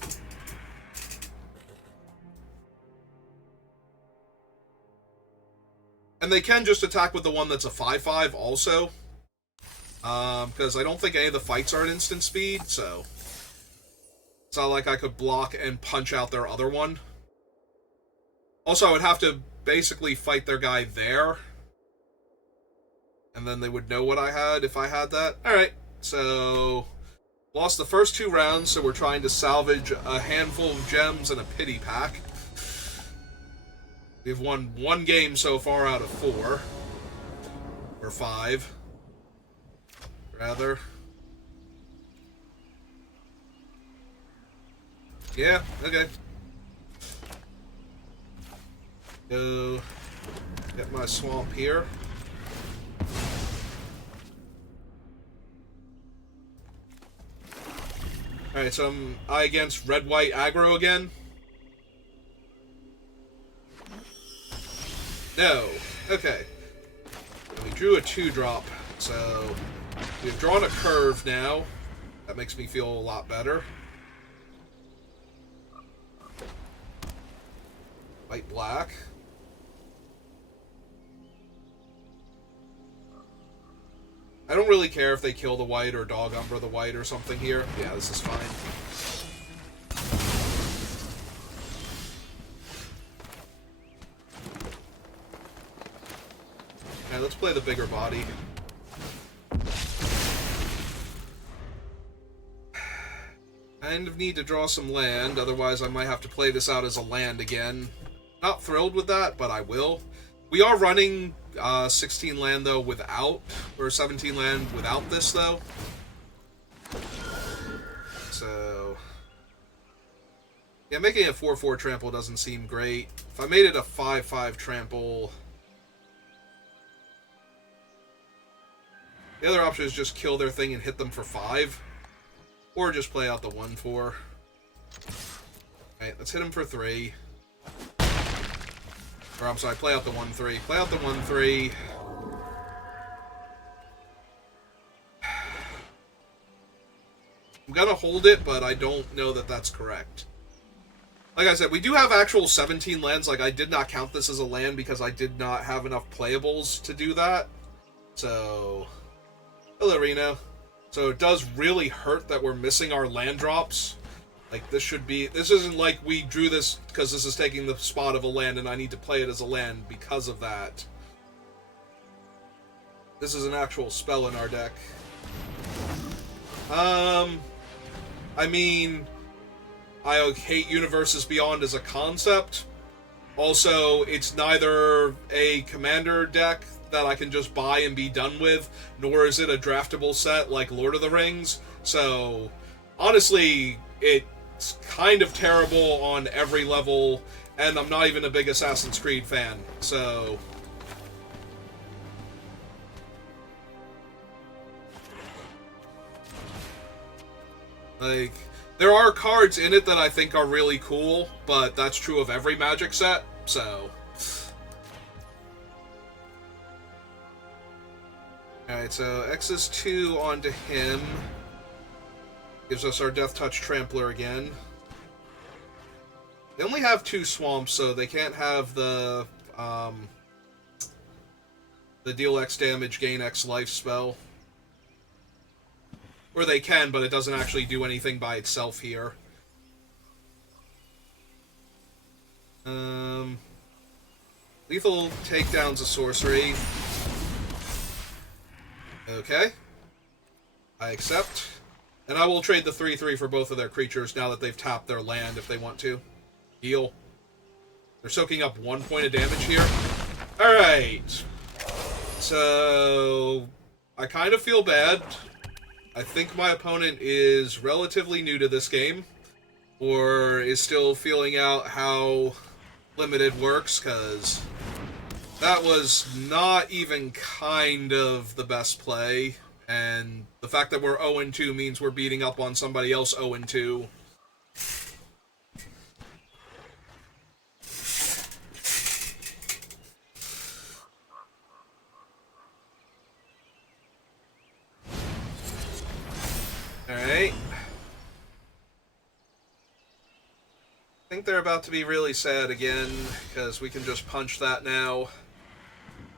And they can just attack with the one that's a 5/5 also. Because I don't think any of the fights are at instant speed, so... it's not like I could block and punch out their other one. Also, I would have to basically fight their guy there. And then they would know what I had if I had that. Alright, so... lost the first 2 rounds, so we're trying to salvage a handful of gems and a pity pack. We've won 1 game so far out of 4. Or 5. Rather. Yeah, okay. Go get my swamp here. Alright, so I'm I against red-white aggro again. No. Okay. We drew a 2-drop, so we've drawn a curve now. That makes me feel a lot better. White-black. I don't really care if they kill the white or dog umbra the white or something here. Yeah, this is fine. Okay, let's play the bigger body. Kind of need to draw some land, otherwise I might have to play this out as a land again. Not thrilled with that, but I will. We are running 16 land, though, without, or 17 land without this, though. So... yeah, making a 4/4 trample doesn't seem great. If I made it a 5/5 trample... the other option is just kill their thing and hit them for 5. Or just play out the 1/4. Alright, let's hit him for 3. Or, I'm sorry, play out the 1/3. Play out the 1/3. I'm gonna hold it, but I don't know that that's correct. Like I said, we do have actual 17 lands. Like, I did not count this as a land because I did not have enough playables to do that. So... hello, Reno. So it does really hurt that we're missing our land drops. Like, this isn't like we drew this because this is taking the spot of a land and I need to play it as a land because of that. This is an actual spell in our deck. I mean, I hate Universes Beyond as a concept. Also, it's neither a commander deck that I can just buy and be done with, nor is it a draftable set like Lord of the Rings. So, honestly, it's kind of terrible on every level, and I'm not even a big Assassin's Creed fan, so... Like, there are cards in it that I think are really cool, but that's true of every Magic set, so... Alright, so X's 2 onto him. Gives us our Death Touch Trampler again. They only have 2 swamps, so they can't have the deal X damage, gain X life spell. Or they can, but it doesn't actually do anything by itself here. Lethal Takedown's a sorcery. Okay. I accept. And I will trade the 3/3 for both of their creatures now that they've tapped their land if they want to. Heal. They're soaking up 1 point of damage here. Alright. So... I kind of feel bad. I think my opponent is relatively new to this game. Or is still feeling out how limited works, because... that was not even kind of the best play. And the fact that we're 0-2 means we're beating up on somebody else 0-2. Alright. I think they're about to be really sad again, because we can just punch that now.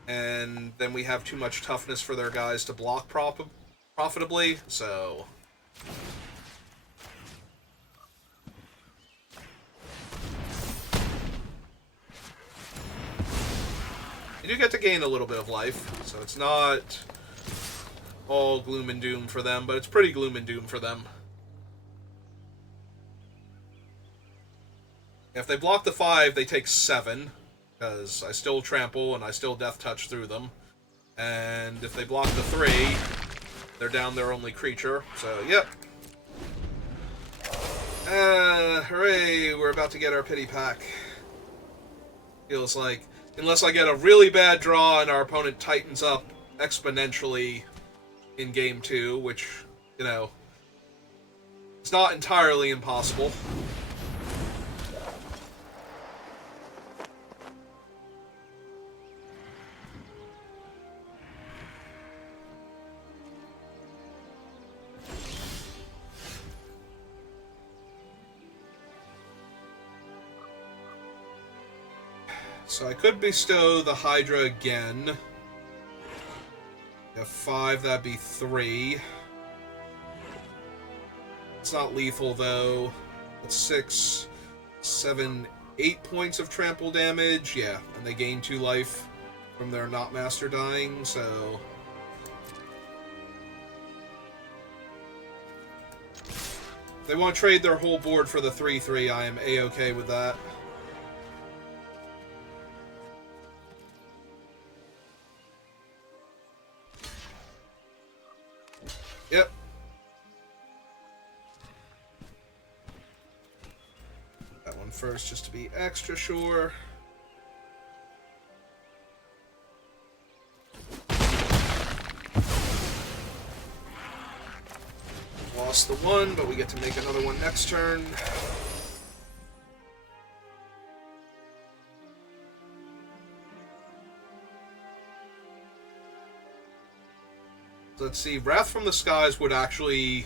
And then we have too much toughness for their guys to block profitably, so... You do get to gain a little bit of life, so it's not all gloom and doom for them, but it's pretty gloom and doom for them. If they block the 5, they take 7. Because I still trample and I still death touch through them. And if they block the 3, they're down their only creature. So, yep. Hooray, we're about to get our pity pack. Feels like, unless I get a really bad draw and our opponent tightens up exponentially in game 2, which, you know, it's not entirely impossible. So I could bestow the Hydra again. If 5, that'd be 3. It's not lethal, though. That's 6, 7, 8 points of trample damage. Yeah, and they gain 2 life from their Not Master dying, so... If they want to trade their whole board for the 3/3, I am A-okay with that. Yep. That one first, just to be extra sure. Lost the 1, but we get to make another one next turn. Let's see, Wrath from the Skies would actually...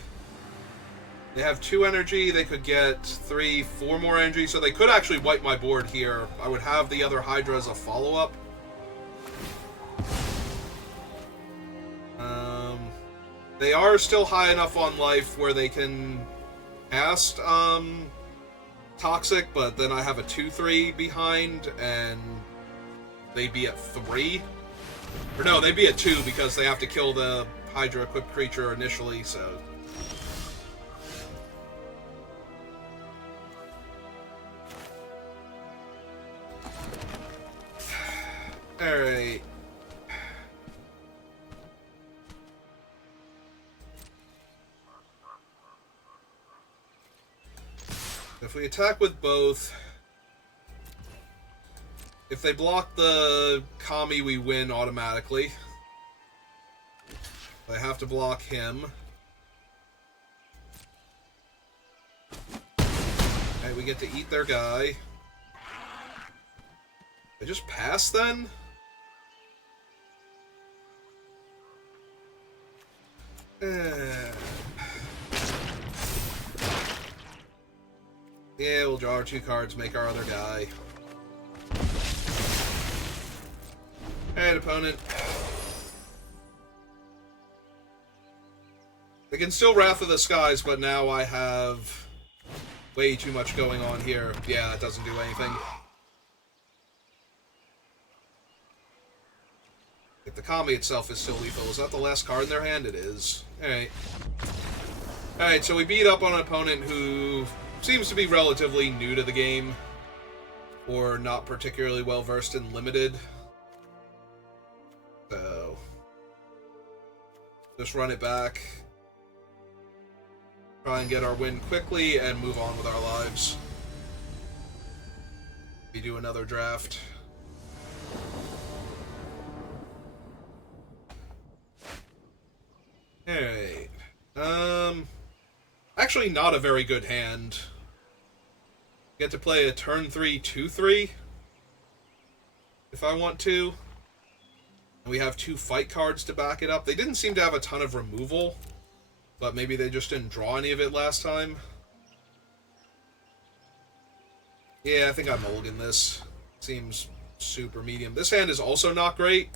They have 2 energy, they could get 3, 4 more energy, so they could actually wipe my board here. I would have the other Hydra as a follow-up. They are still high enough on life where they can cast Toxic, but then I have a 2-3 behind, and they'd be at 3. Or no, they'd be at 2 because they have to kill the Hydra-equipped creature initially, so... Alright. If we attack with both... If they block the Kami, we win automatically. They have to block him. Okay, we get to eat their guy. They just pass then? Yeah, we'll draw our 2 cards, make our other guy. Alright, opponent. They can still Wrath of the Skies, but now I have way too much going on here. Yeah, it doesn't do anything. If the Kami itself is still lethal. Is that the last card in their hand? It is. Alright. Alright, so we beat up on an opponent who seems to be relatively new to the game, or not particularly well versed in Limited. So, just run it back, try and get our win quickly, and move on with our lives. We do another draft. Alright. Actually not a very good hand. Get to play a turn 3, 2-3. If I want to. We have 2 fight cards to back it up. They didn't seem to have a ton of removal, but maybe they just didn't draw any of it last time. Yeah, I think I mulligan this. Seems super medium. This hand is also not great.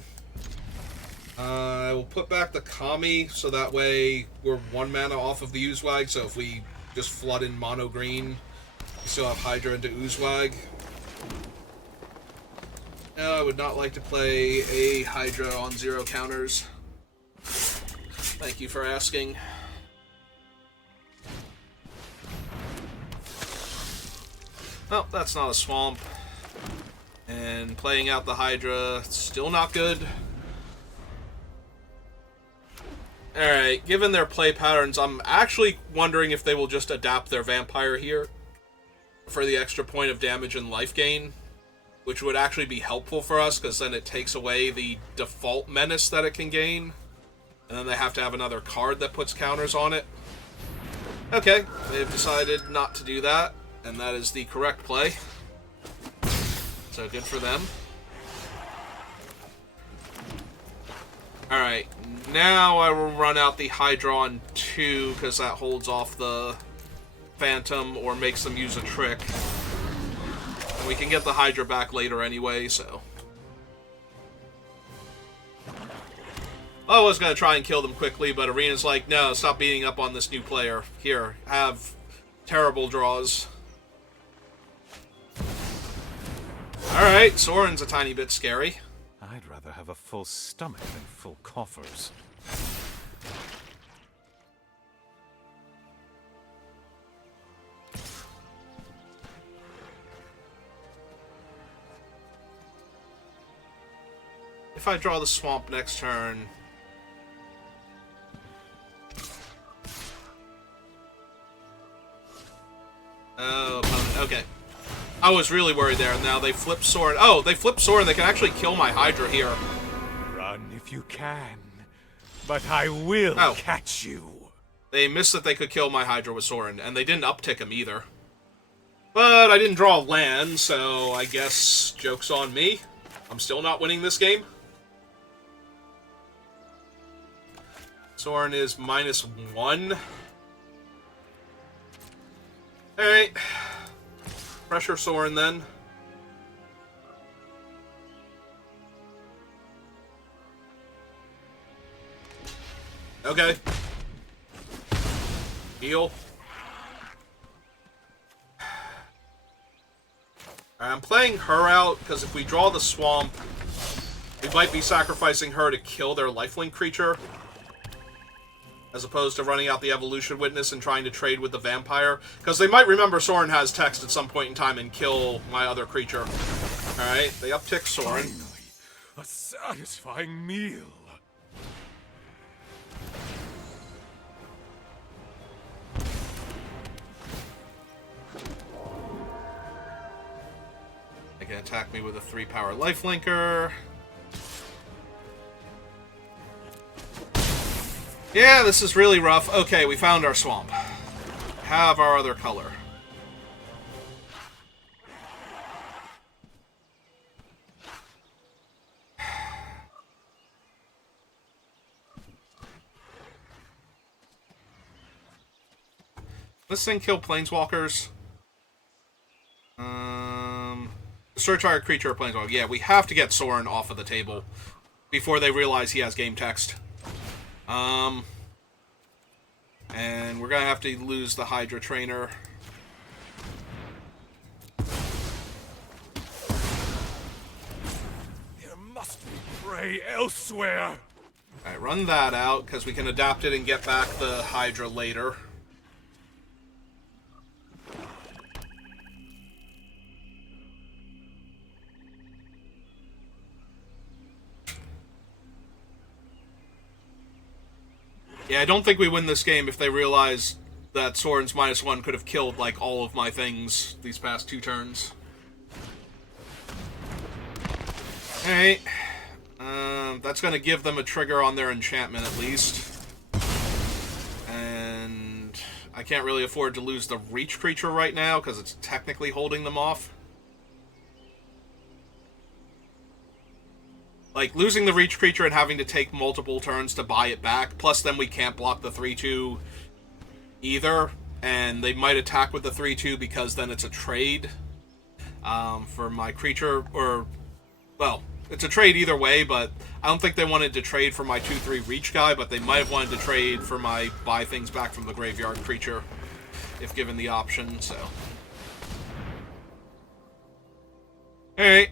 I will put back the Kami, so that way we're 1 mana off of the Oozewag, so if we just flood in mono green, we still have Hydra into Oozewag. No, I would not like to play a Hydra on 0 counters. Thank you for asking. Well, that's not a swamp. And playing out the Hydra, still not good. Alright, given their play patterns, I'm actually wondering if they will just adapt their Vampire here for the extra point of damage and life gain, which would actually be helpful for us, because then it takes away the default menace that it can gain, and then they have to have another card that puts counters on it. Okay, they've decided not to do that, and that is the correct play. So good for them. Alright, now I will run out the Hydra on 2, because that holds off the Phantom or makes them use a trick. And we can get the Hydra back later anyway, so... I was going to try and kill them quickly, but Arena's like, no, stop beating up on this new player. Here, have terrible draws. Alright, Soren's a tiny bit scary. I'd rather have a full stomach than full coffers. If I draw the swamp next turn... Oh, opponent. Okay. I was really worried there. Now they flip sword. Oh, they flip sword. They can actually kill my Hydra here. Run if you can, but I will catch you. They missed that they could kill my Hydra with Soren, and they didn't uptick him either. But I didn't draw land, so I guess joke's on me. I'm still not winning this game. Soren is -1. Alright. Pressure Soren then. Okay. Heal. I'm playing her out, because if we draw the swamp, we might be sacrificing her to kill their lifelink creature, as opposed to running out the Evolution Witness and trying to trade with the vampire. Because they might remember Soren has text at some point in time and kill my other creature. Alright, they uptick Soren. Finally, a satisfying meal. They can attack me with a 3-power lifelinker. Yeah, this is really rough. Okay, we found our swamp. Have our other color. This thing kill planeswalkers. Destroy target creature or planeswalker. Yeah, we have to get Soren off of the table before they realize he has game text. And we're gonna have to lose the Hydra Trainer. There must be prey elsewhere. Alright, run that out, because we can adapt it and get back the Hydra later. Yeah, I don't think we win this game if they realize that Soren's -1 could have killed, like, all of my things these past 2 turns. Alright. That's gonna give them a trigger on their enchantment, at least. And I can't really afford to lose the Reach creature right now, because it's technically holding them off. Like, losing the Reach creature and having to take multiple turns to buy it back, plus then we can't block the 3/2 either, and they might attack with the 3/2 because then it's a trade for my creature, or, well, it's a trade either way, but I don't think they wanted to trade for my 2/3 Reach guy, but they might have wanted to trade for my buy things back from the graveyard creature, if given the option, so. Alright.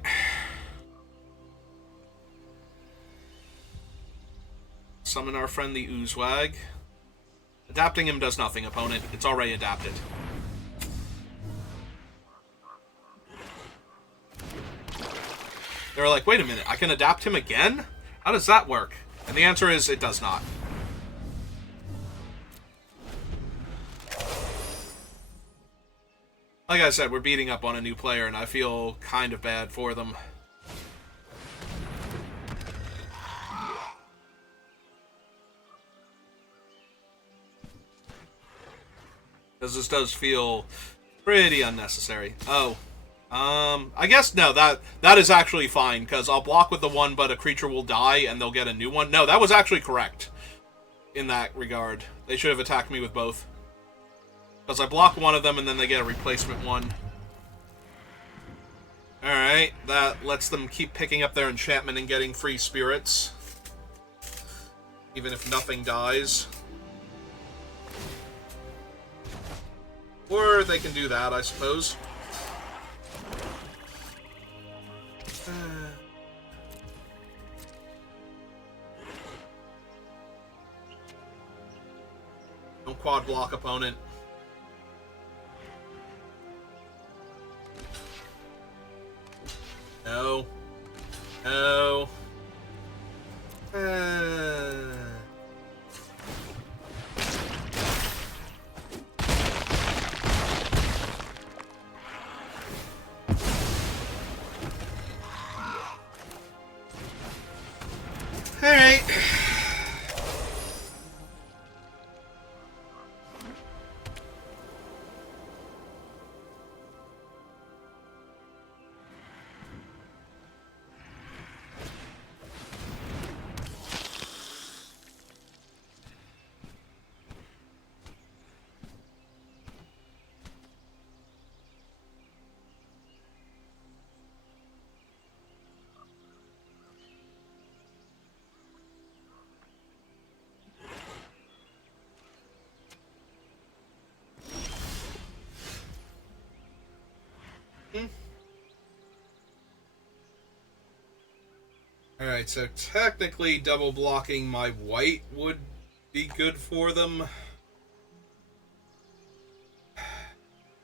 Summon our friend the Oozewag. Adapting him does nothing, opponent. It's already adapted. They were like, wait a minute, I can adapt him again? How does that work? And the answer is, it does not. Like I said, we're beating up on a new player, and I feel kind of bad for them. Because this does feel pretty unnecessary. Oh. I guess, no, that is actually fine, because I'll block with the one, but a creature will die, and they'll get a new one. No, that was actually correct in that regard. They should have attacked me with both. Because I block one of them, and then they get a replacement one. Alright, that lets them keep picking up their enchantment and getting free spirits. Even if nothing dies. Or they can do that, I suppose. Don't quad block, opponent. No. No. Alright. Alright, so technically double blocking my white would be good for them.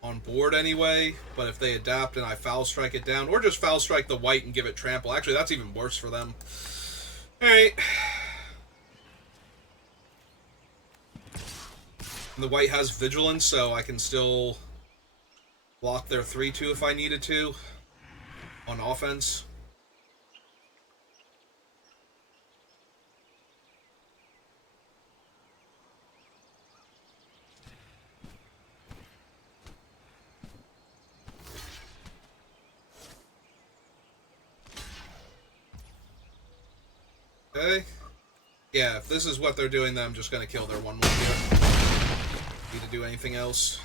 On board anyway, but if they adapt and I foul strike it down, or just foul strike the white and give it trample, actually that's even worse for them. Alright. And the white has vigilance, so I can still block their 3-2 if I needed to on offense. Okay. Yeah, if this is what they're doing, then I'm just going to kill their 1-1 here. Need to do anything else.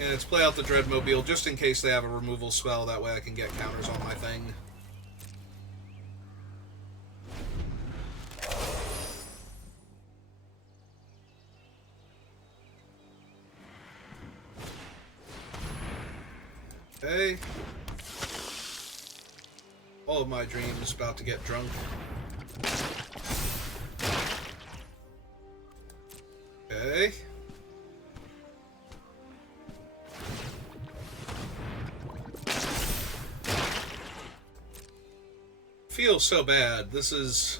And let's play out the Dreadmobile just in case they have a removal spell. That way I can get counters on my thing. Okay. All of my dreams about to get drunk. Okay. Feels so bad. This is...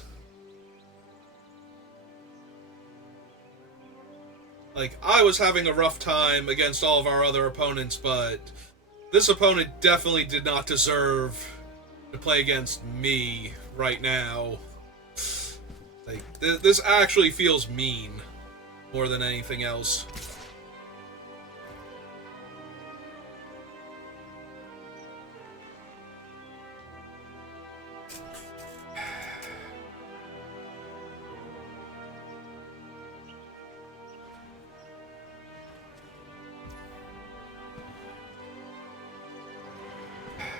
like, I was having a rough time against all of our other opponents, but this opponent definitely did not deserve to play against me right now. Like, this actually feels mean more than anything else.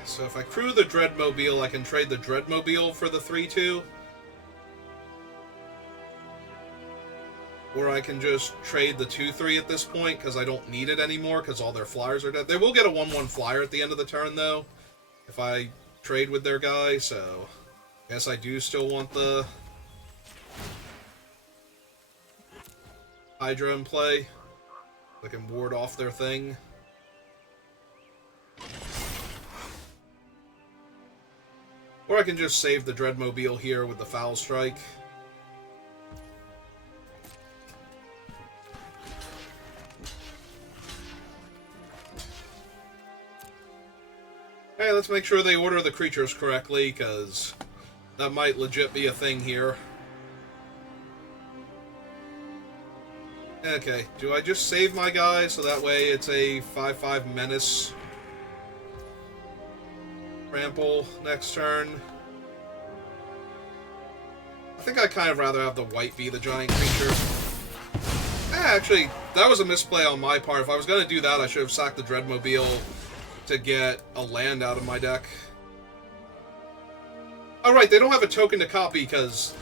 So if I crew the Dreadmobile, I can trade the Dreadmobile for the 3-2. Or I can just trade the 2-3 at this point, because I don't need it anymore, because all their flyers are dead. They will get a 1-1 flyer at the end of the turn, though, if I trade with their guy, so I guess I do still want the Hydra in play. I can ward off their thing. Or I can just save the Dreadmobile here with the Foul Strike. Hey, let's make sure they order the creatures correctly, because that might legit be a thing here. Okay, do I just save my guy so that way it's a 5/5 menace? Trample next turn. I think I'd kind of rather have the white be the giant creature. Actually, that was a misplay on my part. If I was going to do that, I should have sacked the Dreadmobile to get a land out of my deck. Oh, right, they don't have a token to copy, because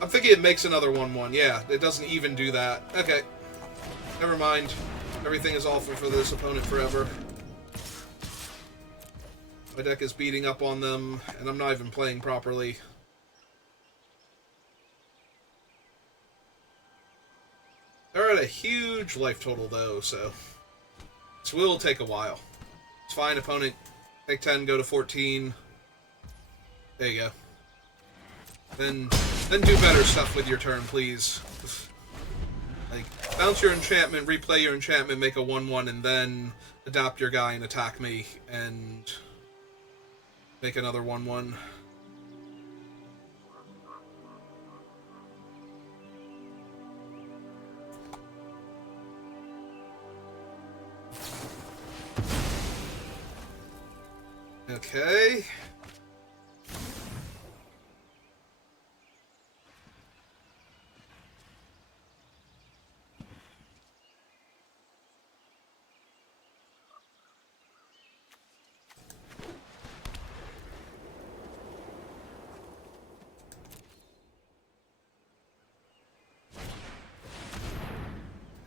I'm thinking it makes another 1/1. Yeah, it doesn't even do that. Okay. Never mind. Everything is awful for this opponent forever. My deck is beating up on them, and I'm not even playing properly. They're at a huge life total, though, so this will take a while. It's fine, opponent. Take 10, go to 14. There you go. Then do better stuff with your turn, please. Like, bounce your enchantment, replay your enchantment, make a 1/1, and then adopt your guy and attack me, and make another 1/1. Okay.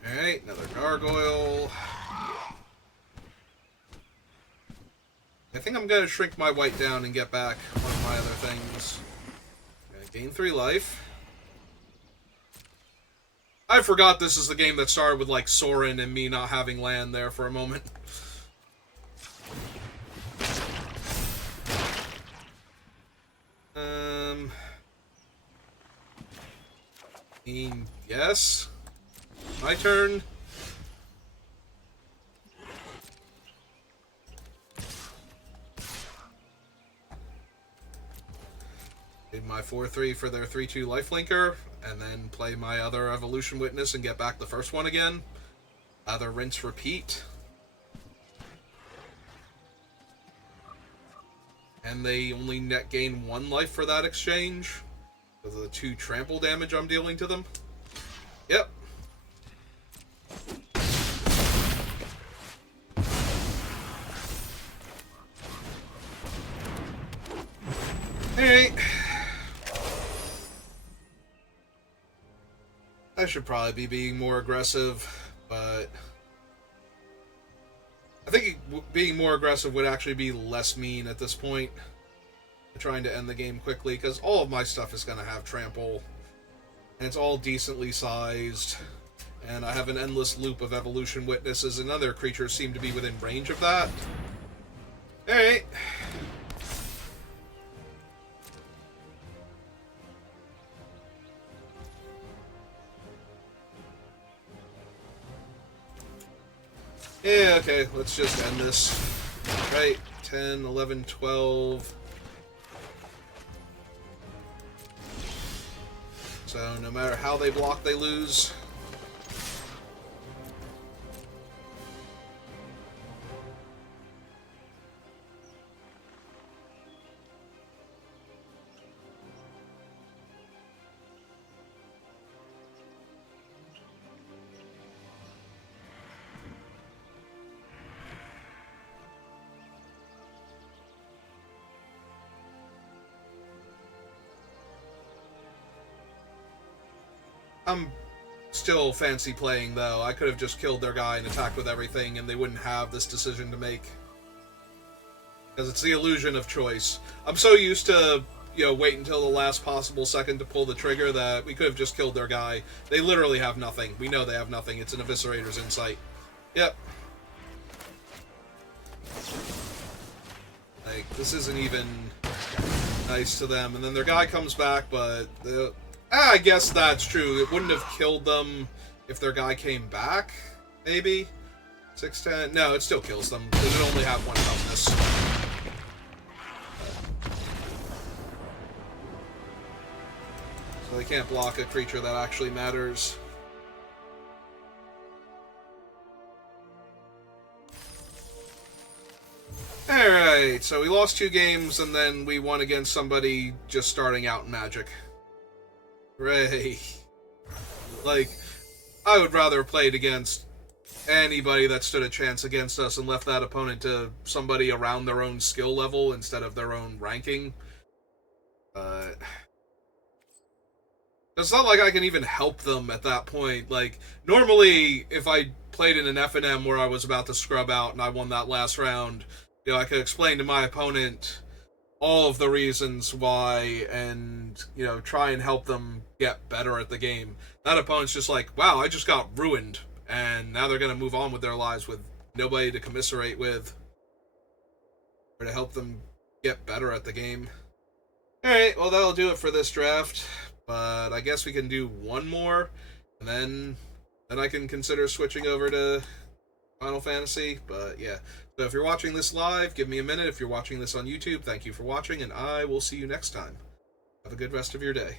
Alright, another gargoyle. I think I'm going to shrink my white down and get back one of my other things. Gain 3 life. I forgot this is the game that started with, like, Soren and me not having land there for a moment. Yes. My turn. Did my 4-3 for their 3-2 lifelinker, and then play my other Evolution Witness and get back the first one again. Either rinse, repeat. And they only net gain 1 life for that exchange. Because of the 2 trample damage I'm dealing to them. Yep. Alright. I should probably be being more aggressive, but I think being more aggressive would actually be less mean at this point. Trying to end the game quickly, because all of my stuff is going to have trample, and it's all decently sized, and I have an endless loop of Evolution Witnesses, and other creatures seem to be within range of that. Alright. Yeah, okay, let's just end this. Right, 10, 11, 12... So, no matter how they block, they lose. I'm still fancy playing, though. I could have just killed their guy and attacked with everything, and they wouldn't have this decision to make. Because it's the illusion of choice. I'm so used to, you know, wait until the last possible second to pull the trigger that we could have just killed their guy. They literally have nothing. We know they have nothing. It's an Eviscerator's insight. Yep. Like, this isn't even nice to them. And then their guy comes back, but... I guess that's true. It wouldn't have killed them if their guy came back, maybe? 6-10? No, it still kills them. They would only have 1 toughness. So they can't block a creature that actually matters. Alright, so we lost 2 games, and then we won against somebody just starting out in Magic. Ray. Like, I would rather have played against anybody that stood a chance against us and left that opponent to somebody around their own skill level instead of their own ranking. But it's not like I can even help them at that point. Like, normally, if I played in an F&M where I was about to scrub out and I won that last round, you know, I could explain to my opponent all of the reasons why and, you know, try and help them get better at the game. That opponent's just like, wow, I just got ruined, and now they're going to move on with their lives with nobody to commiserate with or to help them get better at the game. Alright, well, that'll do it for this draft, but I guess we can do one more, and then I can consider switching over to Final Fantasy, but yeah. So if you're watching this live, give me a minute. If you're watching this on YouTube, thank you for watching, and I will see you next time. Have a good rest of your day.